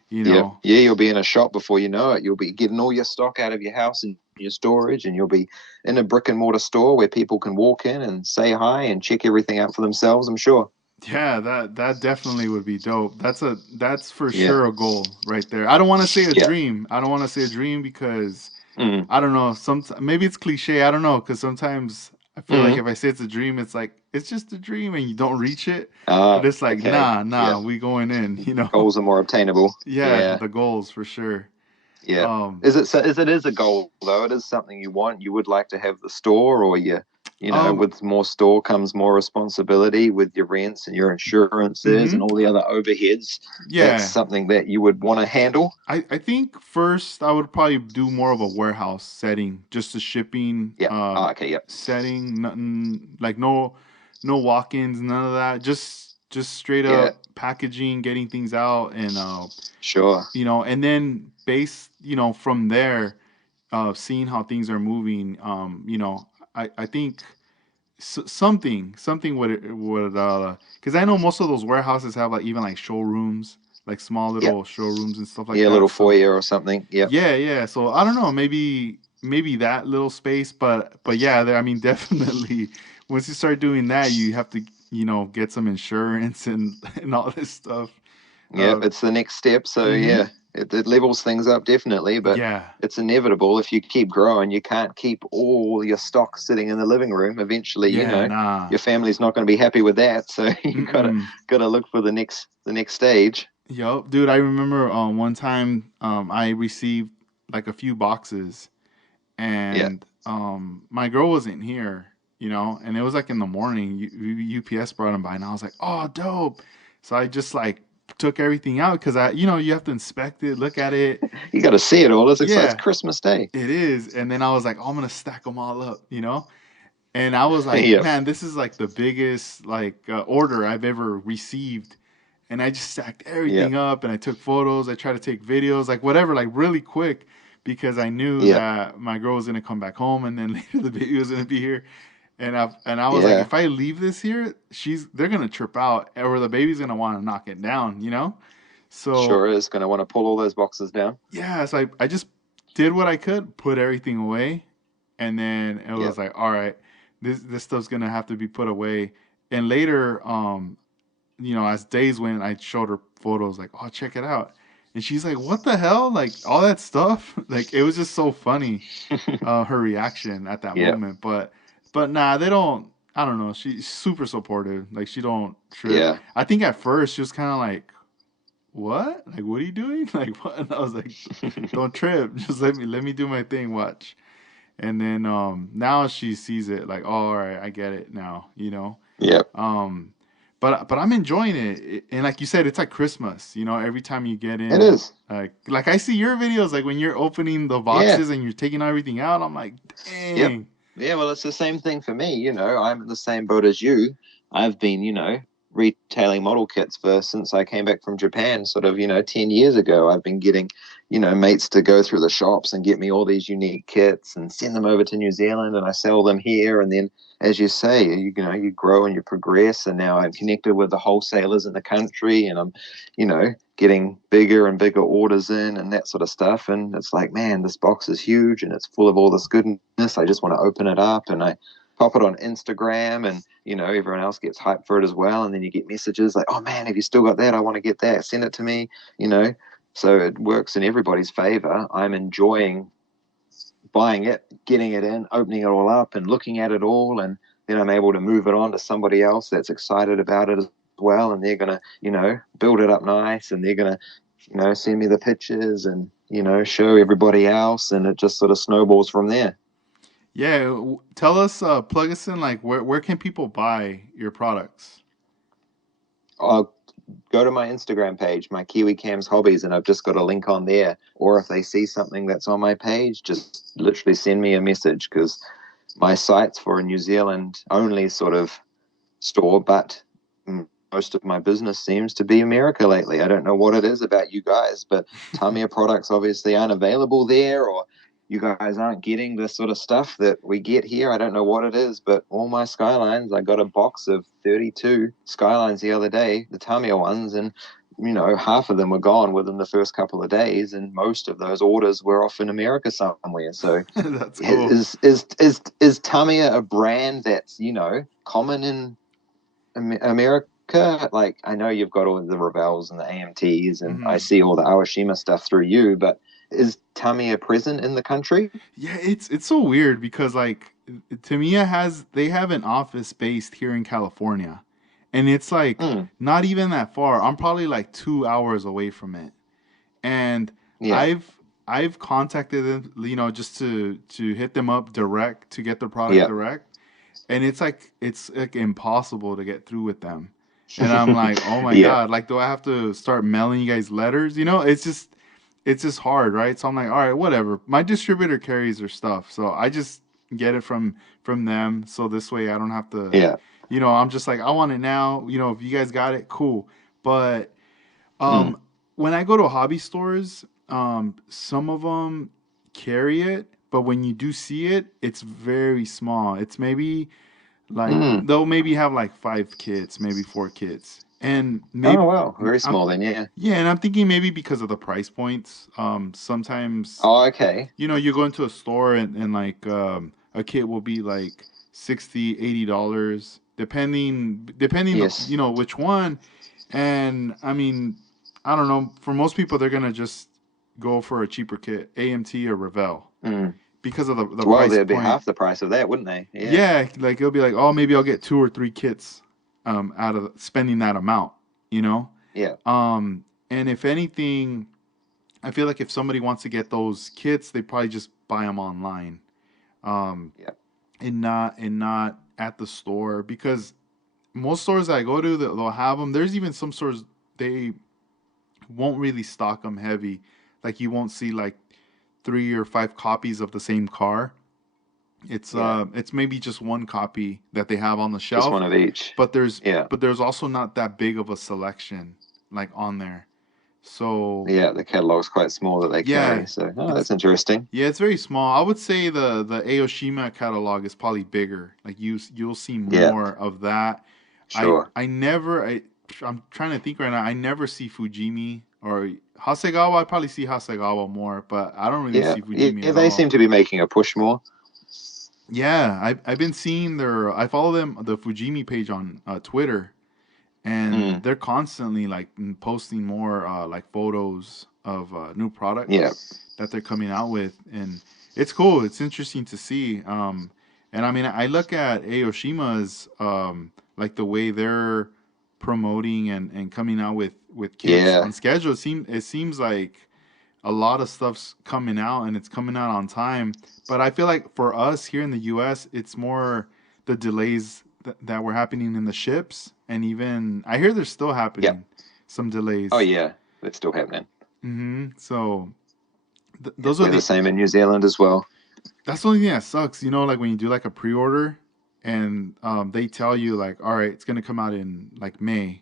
You Yep. know. Yeah, you'll be in a shop before you know it. You'll be getting all your stock out of your house and your storage, and you'll be in a brick and mortar store where people can walk in and say hi and check everything out for themselves, I'm sure. Yeah, that definitely would be dope. That's for Yeah. sure a goal right there. I don't want to say a Yeah. dream. I don't want to say a dream because Mm. I don't know. Maybe it's cliche. I don't know, because sometimes I feel like Mm. if I say it's a dream, it's like it's just a dream and you don't reach it. But Ah, it's like, okay. nah, Yep. we going in, you know? Goals are more obtainable. Yeah, Yeah. the goals for sure. Yeah. Um, Is it so? Is it is a goal though? It is something you want. You would like to have the store, or you know, um, with more store comes more responsibility with your rents and your insurances and mhm. all the other overheads. That's Yeah. something that you would want to handle. I think first I would probably do more of a warehouse setting, just a shipping Yeah. Oh, okay. Yep. setting, nothing like no walk-ins, none of that. Just straight Yeah. up packaging, getting things out and Sure. and then from there, seeing how things are moving, I think something would because I know most of those warehouses have like even like showrooms, like small Yep. little showrooms and stuff like Yeah. A little that. So foyer or something. Yep. yeah. So I don't know, maybe that little space, but yeah, I mean, definitely once you start doing that, you have to get some insurance and and all this stuff. Yep, Uh, it's the next step. So mm-hmm. yeah, it levels things up definitely, but Yeah, it's inevitable if you keep growing. You can't keep all your stock sitting in the living room. Eventually, yeah, nah. your family's not going to be happy with that. So you Mm-mm. gotta look for the next stage. Yup, dude. I remember one time I received like a few boxes Yeah, and my girl wasn't here, and it was like in the morning. UPS brought them by, and I was like, "Oh, dope!" So I just like took everything out because you have to inspect it, look at it. you got to see it all. It's exciting. It's Yeah, Christmas Day. it is. And then I was like, oh, I'm gonna stack them all up. And I was like, Yep, man, this is like the biggest like order I've ever received. And I just stacked everything yep, up, and I took photos. I tried to take videos, like whatever, like really quick, because I knew yep, that my girl was gonna come back home, and then later the baby was gonna be here. And I was like, yeah. if I leave this here, they're gonna trip out, or the baby's gonna want to knock it down. So Sure is going to want to pull all those boxes down. yeah, so I just did what I could, put everything away, and then it was Yep, like, all right, this stuff's gonna have to be put away. And later, as days went, I showed her photos, like, oh, check it out, and she's like, what the hell, like all that stuff, like it was just so funny, her reaction at that yep, moment. But nah, they don't. I don't know. She's super supportive. Like she don't trip. yeah, I think at first she was kind of like, what? Like, what are you doing? Like, what? And I was like, don't trip. Just let me do my thing. Watch. And then now she sees it like, oh, all right, I get it now. yep. Um, but I'm enjoying it. And like you said, it's like Christmas. Every time you get It in, is. like I see your videos, like when you're opening the Yeah. boxes and you're taking everything out. I'm like, Yep. dang. Yeah, well, it's the same thing for me. I'm in the same boat as you. I've been, retailing model kits for since I came back from Japan, sort of, 10 years ago. I've been getting, mates to go through the shops and get me all these unique kits and send them over to New Zealand and I sell them here. And then, as you say, you grow and you progress. And now I'm connected with the wholesalers in the country and I'm, getting bigger and bigger orders in and that sort of stuff. And it's like, man, this box is huge and it's full of all this goodness. I just want to open it up and I pop it on Instagram and, everyone else gets hyped for it as well. And then you get messages like, oh man, have you still got that? I want to get that. Send it to me, you know. So it works in everybody's favor. I'm enjoying buying it, getting it in, opening it all up and looking at it all. And then I'm able to move it on to somebody else that's excited about it as well. And they're going to, build it up nice and they're going to, send me the pictures and, show everybody else. And it just sort of snowballs from there. Yeah, tell us, plug us in. Like, where can people buy your products? I'll go to my Instagram page, my Kiwi Cams Hobbies, and I've just got a link on there. Or if they see something that's on my page, just literally send me a message because my site's for a New Zealand only sort of store, but most of my business seems to be America lately. I don't know what it is about you guys, but Tamiya products obviously aren't available there, or you guys aren't getting the sort of stuff that we get here. I don't know what it is, but all my Skylines, I got a box of 32 Skylines the other day, the Tamiya ones, and half of them were gone within the first couple of days, and most of those orders were off in America somewhere. So That's cool. is Tamiya a brand that's common in America? Like I know you've got all the Revels and the AMTs, and I Hmm. see all the Awashima stuff through you, but is Tamiya present in the country? Yeah, it's so weird because like Tamiya has they have an office based here in California, and it's like Mm, not even that far. I'm probably like 2 hours away from it, and yeah, I've contacted them, just to hit them up direct to get the product yeah, direct, and it's like impossible to get through with them. And I'm like, oh my yeah, God, like, do I have to start mailing you guys letters? It's just hard, right? So I'm like, all right, whatever. My distributor carries their stuff, so I just get it from them. So this way, I don't have to, yeah. I'm just like, I want it now. If you guys got it, cool. But Mm, um, when I go to hobby stores, some of them carry it, but when you do see it, it's very small. It's maybe like mm. they'll maybe have like 5 kits, maybe 4 kits, and Oh maybe wow, very I'm small then. Yeah. yeah, and I'm thinking maybe because of the price points. Sometimes Oh, okay. you go into a store and like a kit will be like 60, $80, depending Yes. which one. And I mean, I don't know. For most people, they're gonna just go for a cheaper kit, AMT or Revell, Mm. because of the Well, price they'd be point. half the price of that, wouldn't they? Yeah. Yeah, like it'll be like, oh, maybe I'll get 2 or 3 kits, out of spending that amount, you know. Yeah. And if anything, I feel like if somebody wants to get those kits, they probably just buy them online, um, Yeah. and not at the store, because most stores that I go to, they'll have them. There's even some stores they won't really stock them heavy. Like you won't see like 3 or 5 copies of the same car. Yeah. It's maybe just one copy that they have on the Just shelf, one of each. but there's Yeah. but there's also not that big of a selection like on there. So Yeah. The catalog's quite small that they yeah, carry. So, oh, it's that's interesting. yeah, it's very small. I would say the Aoshima catalog is probably bigger. Like you'll see Yeah. more of that. I Sure. I never I I'm trying to think right now. I never see Fujimi or Hasegawa. I probably see Hasegawa more, but I don't really Yeah. see Yeah. Fujimi at They seem all. to be making a push more. Yeah, I've been seeing I follow them, the Fujimi page on Twitter, and Mm. they're constantly like posting more like photos of new Yeah. products that they're coming out with, and it's cool. It's interesting to see. And I mean, I look at Aoshima's like the way they're promoting and coming out with kits on Yeah. schedule. It seems like a lot of stuff's coming out and it's coming out on time. But I feel like for us here in the US, it's more the delays that were happening in the ships. And even, I hear they're still Yeah. happening, some Oh, delays. yeah. That's still happening. So Yeah. those are We're the same in New Zealand as well. that's the only thing that sucks, like when you do like a pre order and they tell you, like, all right, it's going to come out in like May,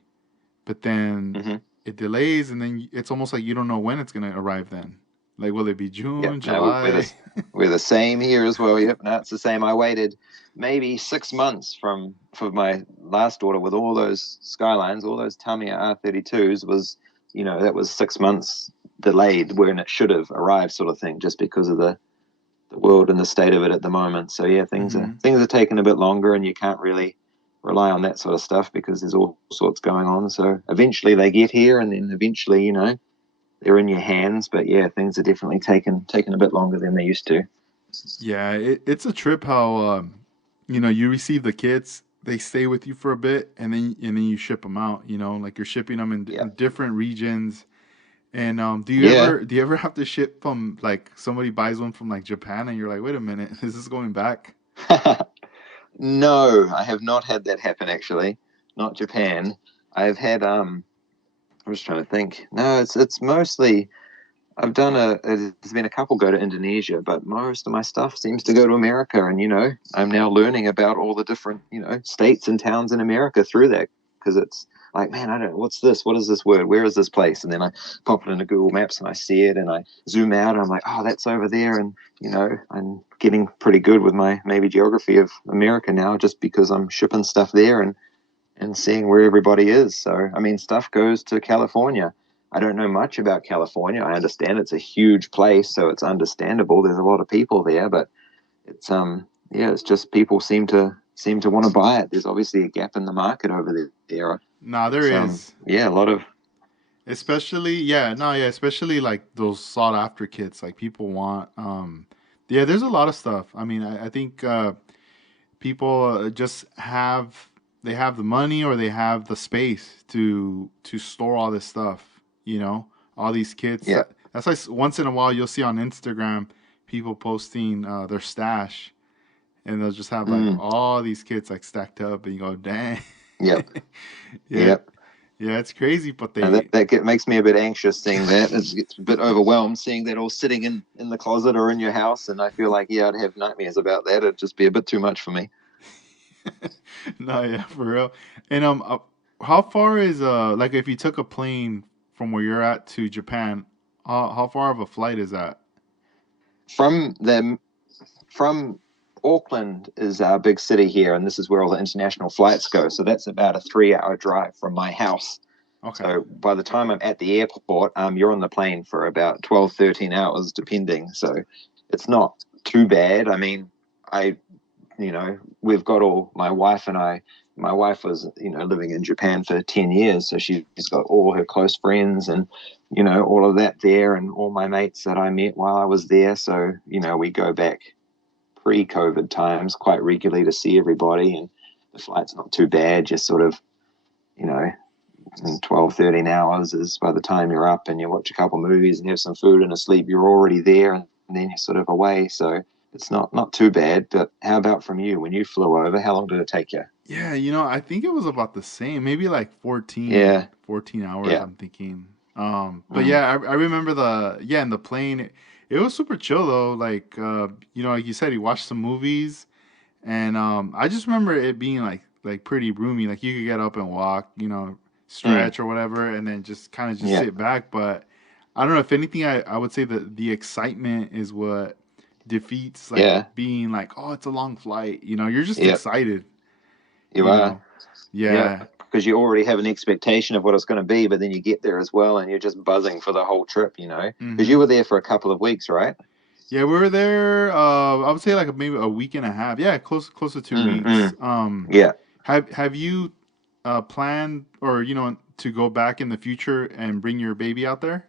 but then Hmm. it delays and then it's almost like you don't know when it's going to arrive then. Like, will it be Yeah, June, no, July? we're the same here as well. Yep, no, it's the same. I waited maybe 6 months for my last order with all those Skylines, all those Tamiya R32s was, that was 6 months delayed when it should have arrived, sort of thing, just because of the world and the state of it at the moment. So yeah, things are hmm things are taking a bit longer, and you can't really rely on that sort of stuff because there's all sorts going on. So eventually they get here, and then eventually, they're in your hands. But yeah, things are definitely taking a bit longer than they used to. Yeah, it's a trip how you receive the kits, they stay with you for a bit, and then you ship them out. Like you're shipping them Yeah, in different regions. And do you yeah. ever do you ever have to ship from like somebody buys one from like Japan and you're like, wait a minute, is this going back? No, I have not had that happen actually. Not Japan. I've had I'm just trying to think. No, it's mostly I've done there's been a couple go to Indonesia, but most of my stuff seems to go to America. And, I'm now learning about all the different, states and towns in America through that because it's like, man, I don't know, what's this? What is this word? Where is this place? And then I pop it into Google Maps and I see it and I zoom out and I'm like, oh, that's over there. And, I'm getting pretty good with my maybe geography of America now just because I'm shipping stuff there and seeing where everybody is. So, I mean, stuff goes to California. I don't know much about California. I understand it's a huge place, so it's understandable. There's a lot of people there, but it's yeah, it's just people seem to want to buy it. There's obviously a gap in the market over there. Nah, there It's is. yeah, a lot of Especially, yeah, no, yeah, especially like those sought after kits. Like people want, yeah. There's a lot of stuff. I mean, I think people just have they have the money or they have the space to store all this stuff. You know, all these kits. Yeah. That's why once in a while you'll see on Instagram people posting their stash, and they'll just have like Mm. all these kits like stacked up, and you go, dang, Yep. yeah, Yep. yeah, it's crazy, but And they, makes me a bit anxious seeing that. It's a bit overwhelmed seeing that all sitting in the closet or in your house. And I feel like, yeah, I'd have nightmares about that. It'd just be a bit too much for me. no, yeah, for real. And how far is like if you took a plane from where you're at to Japan, how far of a flight is that? From the from Auckland is our big city here, and this is where all the international flights go. So that's about a 3 hour drive from my house. Okay. So by the time I'm at the airport, you're on the plane for about 12, 13 hours, depending. So it's not too bad. I mean, we've got all my wife and I. My wife was, living in Japan for 10 years. So she's got all her close friends and, all of that there and all my mates that I met while I was there. So, we go back pre-COVID times quite regularly to see everybody. And the flight's not too bad, just sort of, you know, in 12, 13 hours is by the time you're up and you watch a couple movies and have some food and a sleep, you're already there and then you're sort of away. So it's not too bad. But how about from you? When you flew over, how long did it take you? Yeah, I think it was about the same, maybe like Yeah, 14 hours, yeah. I'm thinking. But Mm, yeah, I remember yeah, in the plane, it was super chill though. Like, like you said, you watched some movies, and I just remember it being like pretty roomy. Like you could get up and walk, mm, stretch or whatever, and then just kind of just yeah, sit back. But I don't know if anything, I would say that the excitement is what defeats like yeah, being like, oh, it's a long flight. You're just yeah. excited. You You are. know, Yeah, yeah. because you already have an expectation of what it's going to be, but then you get there as well and you're just buzzing for the whole trip, because Hmm. you were there for a couple of weeks, right? Yeah, we were there. I would say like maybe a week and a half. Yeah, close to 2 weeks. Mm. Yeah. Have you planned or to go back in the future and bring your baby out there?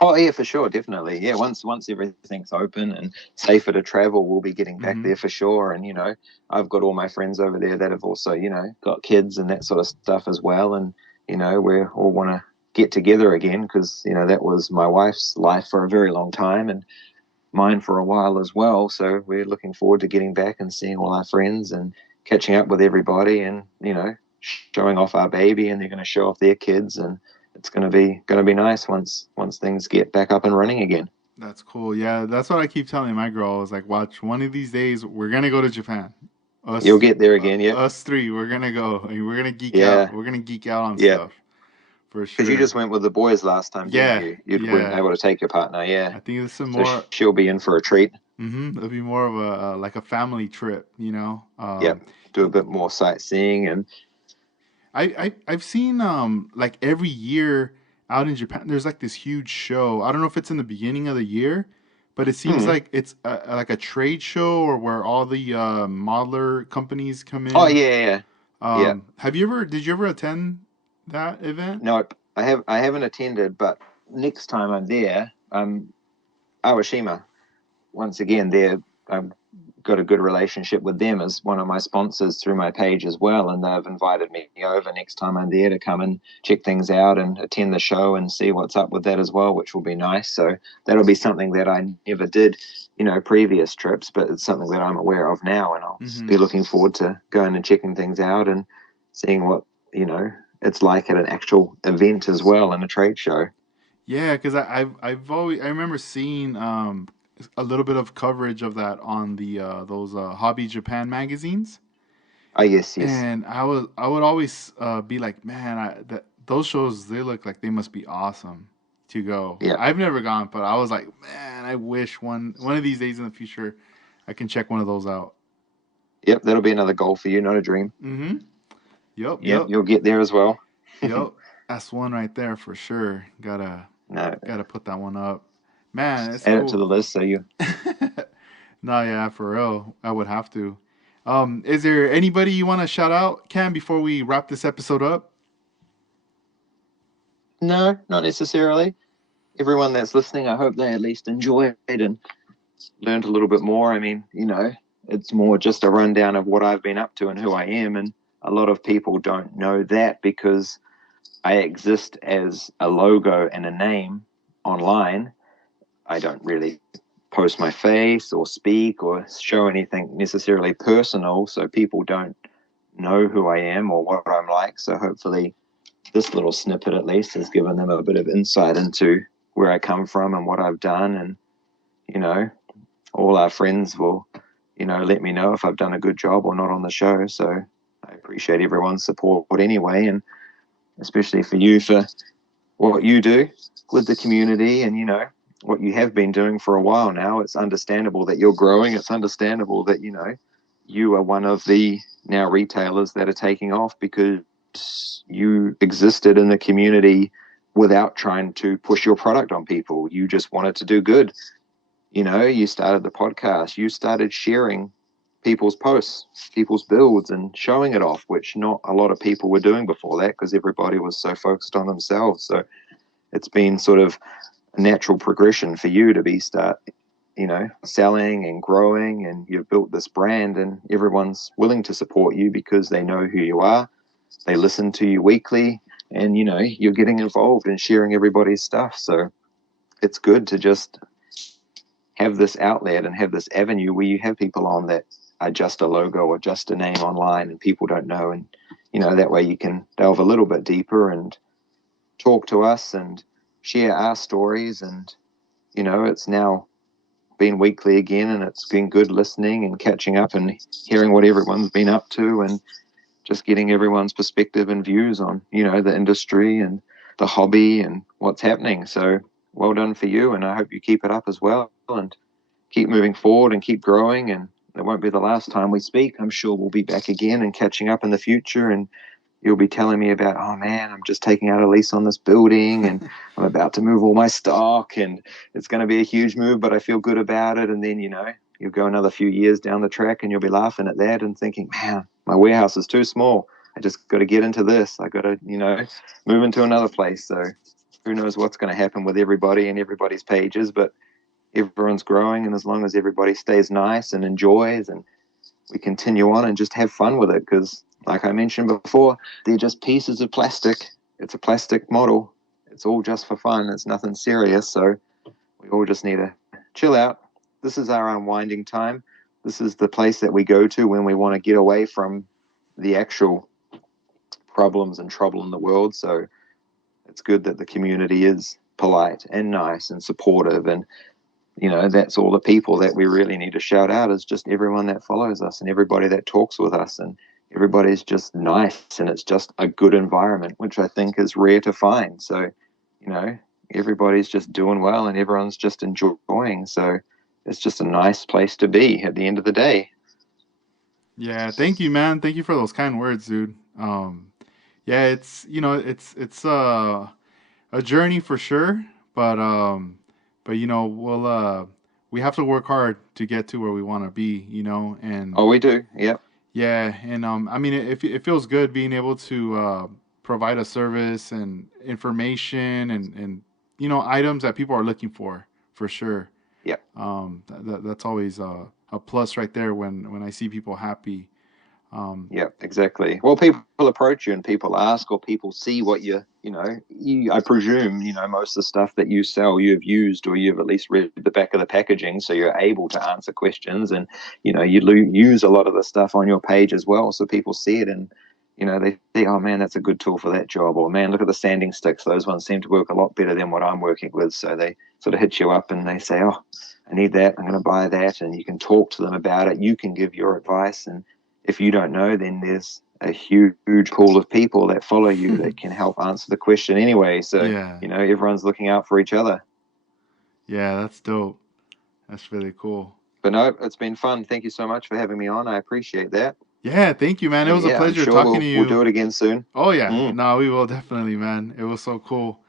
Oh yeah, for sure, definitely. Yeah, once everything's open and safer to travel, we'll be getting back Hmm. there for sure. And I've got all my friends over there that have also got kids and that sort of stuff as well. And we all want to get together again because that was my wife's life for a very long time and mine for a while as well. So we're looking forward to getting back and seeing all our friends and catching up with everybody and showing off our baby, and they're going to show off their kids, and it's going to be nice once things get back up and running again. That's cool. Yeah, that's what I keep telling my girl. I was like, watch, one of these days we're gonna go to Japan. You'll Us, get there again. Yep. us three, we're gonna go and we're gonna geek out. Yeah. We're gonna geek out on Yeah. stuff for Because you sure. just went with the boys last time, didn't Yeah, you? You weren't yeah. able to take your partner. Yeah. I think this is So more. she'll be in for a treat. It'll be more of a like a family trip. Yep. Do a bit more sightseeing and I've seen like every year out in Japan there's like this huge show. I don't know if it's in the beginning of the year, but it seems mm. like it's like a trade show or where all the modeler companies come Oh in. yeah, yeah. Yeah. Did you ever attend that event? No, I haven't attended, but next time I'm there, Awashima, once again, I've got a good relationship with them as one of my sponsors through my page as well, and they've invited me over next time I'm there to come and check things out and attend the show and see what's up with that as well, which will be nice. So that'll be something that I never did, previous trips, but it's something that I'm aware of now, and I'll Hmm. be looking forward to going and checking things out and seeing what it's like at an actual event as well and a trade show. Yeah, because I've always I remember seeing a little bit of coverage of that on the those Hobby Japan magazines. Oh yes, yes. And I would always be like, man, those shows they look like they must be awesome to go. Yeah. I've never gone, but I was like, man, I wish one of these days in the future I can check one of those out. Yep, that'll be another goal for you, not a dream. Mm-hmm. Yep, Yep, yep, you'll get there as well. yep. That's one right there for sure. No, Gotta put that one up. Man, it's add it to cool. the list so you. No, yeah, for real. I would have to. Is there anybody you want to shout out, Cam, before we wrap this episode up? No, not necessarily. Everyone that's listening, I hope they at least enjoyed and learned a little bit more. I mean, it's more just a rundown of what I've been up to and who I am. And a lot of people don't know that because I exist as a logo and a name online. I don't really post my face or speak or show anything necessarily personal, so people don't know who I am or what I'm like. So hopefully this little snippet at least has given them a bit of insight into where I come from and what I've done. And, you know, all our friends will, let me know if I've done a good job or not on the show. So I appreciate everyone's support anyway, and especially for you for what you do with the community and, what you have been doing for a while now. It's understandable that you're growing. It's understandable that, you are one of the now retailers that are taking off because you existed in the community without trying to push your product on people. You just wanted to do good. You started the podcast, you started sharing people's posts, people's builds, and showing it off, which not a lot of people were doing before that because everybody was so focused on themselves. So it's been sort of a natural progression for you to be selling and growing, and you've built this brand, and everyone's willing to support you because they know who you are. They listen to you weekly, and you're getting involved and sharing everybody's stuff. So it's good to just have this outlet and have this avenue where you have people on that are just a logo or just a name online and people don't know. And, that way you can delve a little bit deeper and talk to us and share our stories. And, it's now been weekly again, and it's been good listening and catching up and hearing what everyone's been up to and just getting everyone's perspective and views on, the industry and the hobby and what's happening. So well done for you, and I hope you keep it up as well and keep moving forward and keep growing. And it won't be the last time we speak. I'm sure we'll be back again and catching up in the future, and you'll be telling me about, oh man, I'm just taking out a lease on this building and I'm about to move all my stock and it's going to be a huge move, but I feel good about it. And then, you'll go another few years down the track and you'll be laughing at that and thinking, man, my warehouse is too small. I just got to get into this. I got to, move into another place. So who knows what's going to happen with everybody and everybody's pages, but everyone's growing. And as long as everybody stays nice and enjoys, and we continue on and just have fun with it, because like I mentioned before, they're just pieces of plastic. It's a plastic model. It's all just for fun. It's nothing serious. So we all just need to chill out. This is our unwinding time. This is the place that we go to when we want to get away from the actual problems and trouble in the world. So it's good that the community is polite and nice and supportive, and that's all the people that we really need to shout out, is just everyone that follows us and everybody that talks with us, and everybody's just nice, and it's just a good environment, which I think is rare to find. So, everybody's just doing well and everyone's just enjoying. So it's just a nice place to be at the end of the day. Yeah, thank you, man. Thank you for those kind words, dude. Yeah, it's a journey for sure, but we have to work hard to get to where we want to be, and Oh, we do. Yep. yeah, and I mean, it feels good being able to provide a service and information and items that people are looking for sure. Yep. That's always a plus right there when I see people happy. Yeah, exactly. Well, people approach you and people ask, or people see what I presume, most of the stuff that you sell, you've used, or you've at least read the back of the packaging, so you're able to answer questions. And, you use a lot of the stuff on your page as well. So people see it and, they say, oh man, that's a good tool for that job. Or man, look at the sanding sticks. Those ones seem to work a lot better than what I'm working with. So they sort of hit you up and they say, oh, I need that. I'm going to buy that. And you can talk to them about it. You can give your advice. And if you don't know, then there's a huge pool of people that follow you that can help answer the question anyway. So, Yeah, everyone's looking out for each other. yeah, that's dope. That's really cool. But no, it's been fun. Thank you so much for having me on. I appreciate that. Yeah, thank you, man. It And was a yeah, I'm pleasure sure talking to we'll you. do it again soon. Oh yeah, Mm. no, we will definitely, man. It was so cool.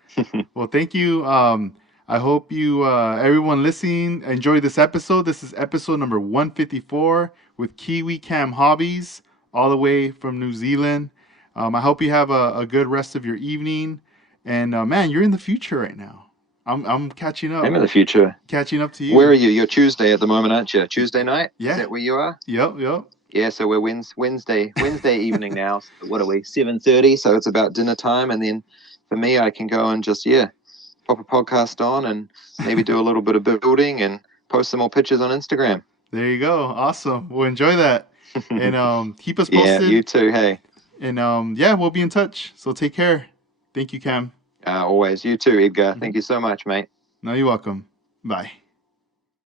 Well, thank you. I hope you, everyone listening, enjoyed this episode. This is episode number 154 with Kiwi Cam Hobbies, all the way from New Zealand. I hope you have a good rest of your evening. And man, you're in the future right now. I'm catching I'm up, in the future. catching up to Where are you. you? You're Tuesday at the moment, aren't you? Tuesday night? Is Yeah. that where you are? Yep. Yep. Yeah, so we're Wednesday evening now. So what are we? 7:30. So it's about dinner time, and then for me, I can go and just pop a podcast on and maybe do a little bit of building and post some more pictures on Instagram. There you go. Awesome. We'll enjoy that. And keep us Yeah, posted. you too. Hey, And yeah, we'll be in touch. So take care. Thank you, Cam. always. You too, Edgar. Thank you so much, mate. No, you're welcome. Bye.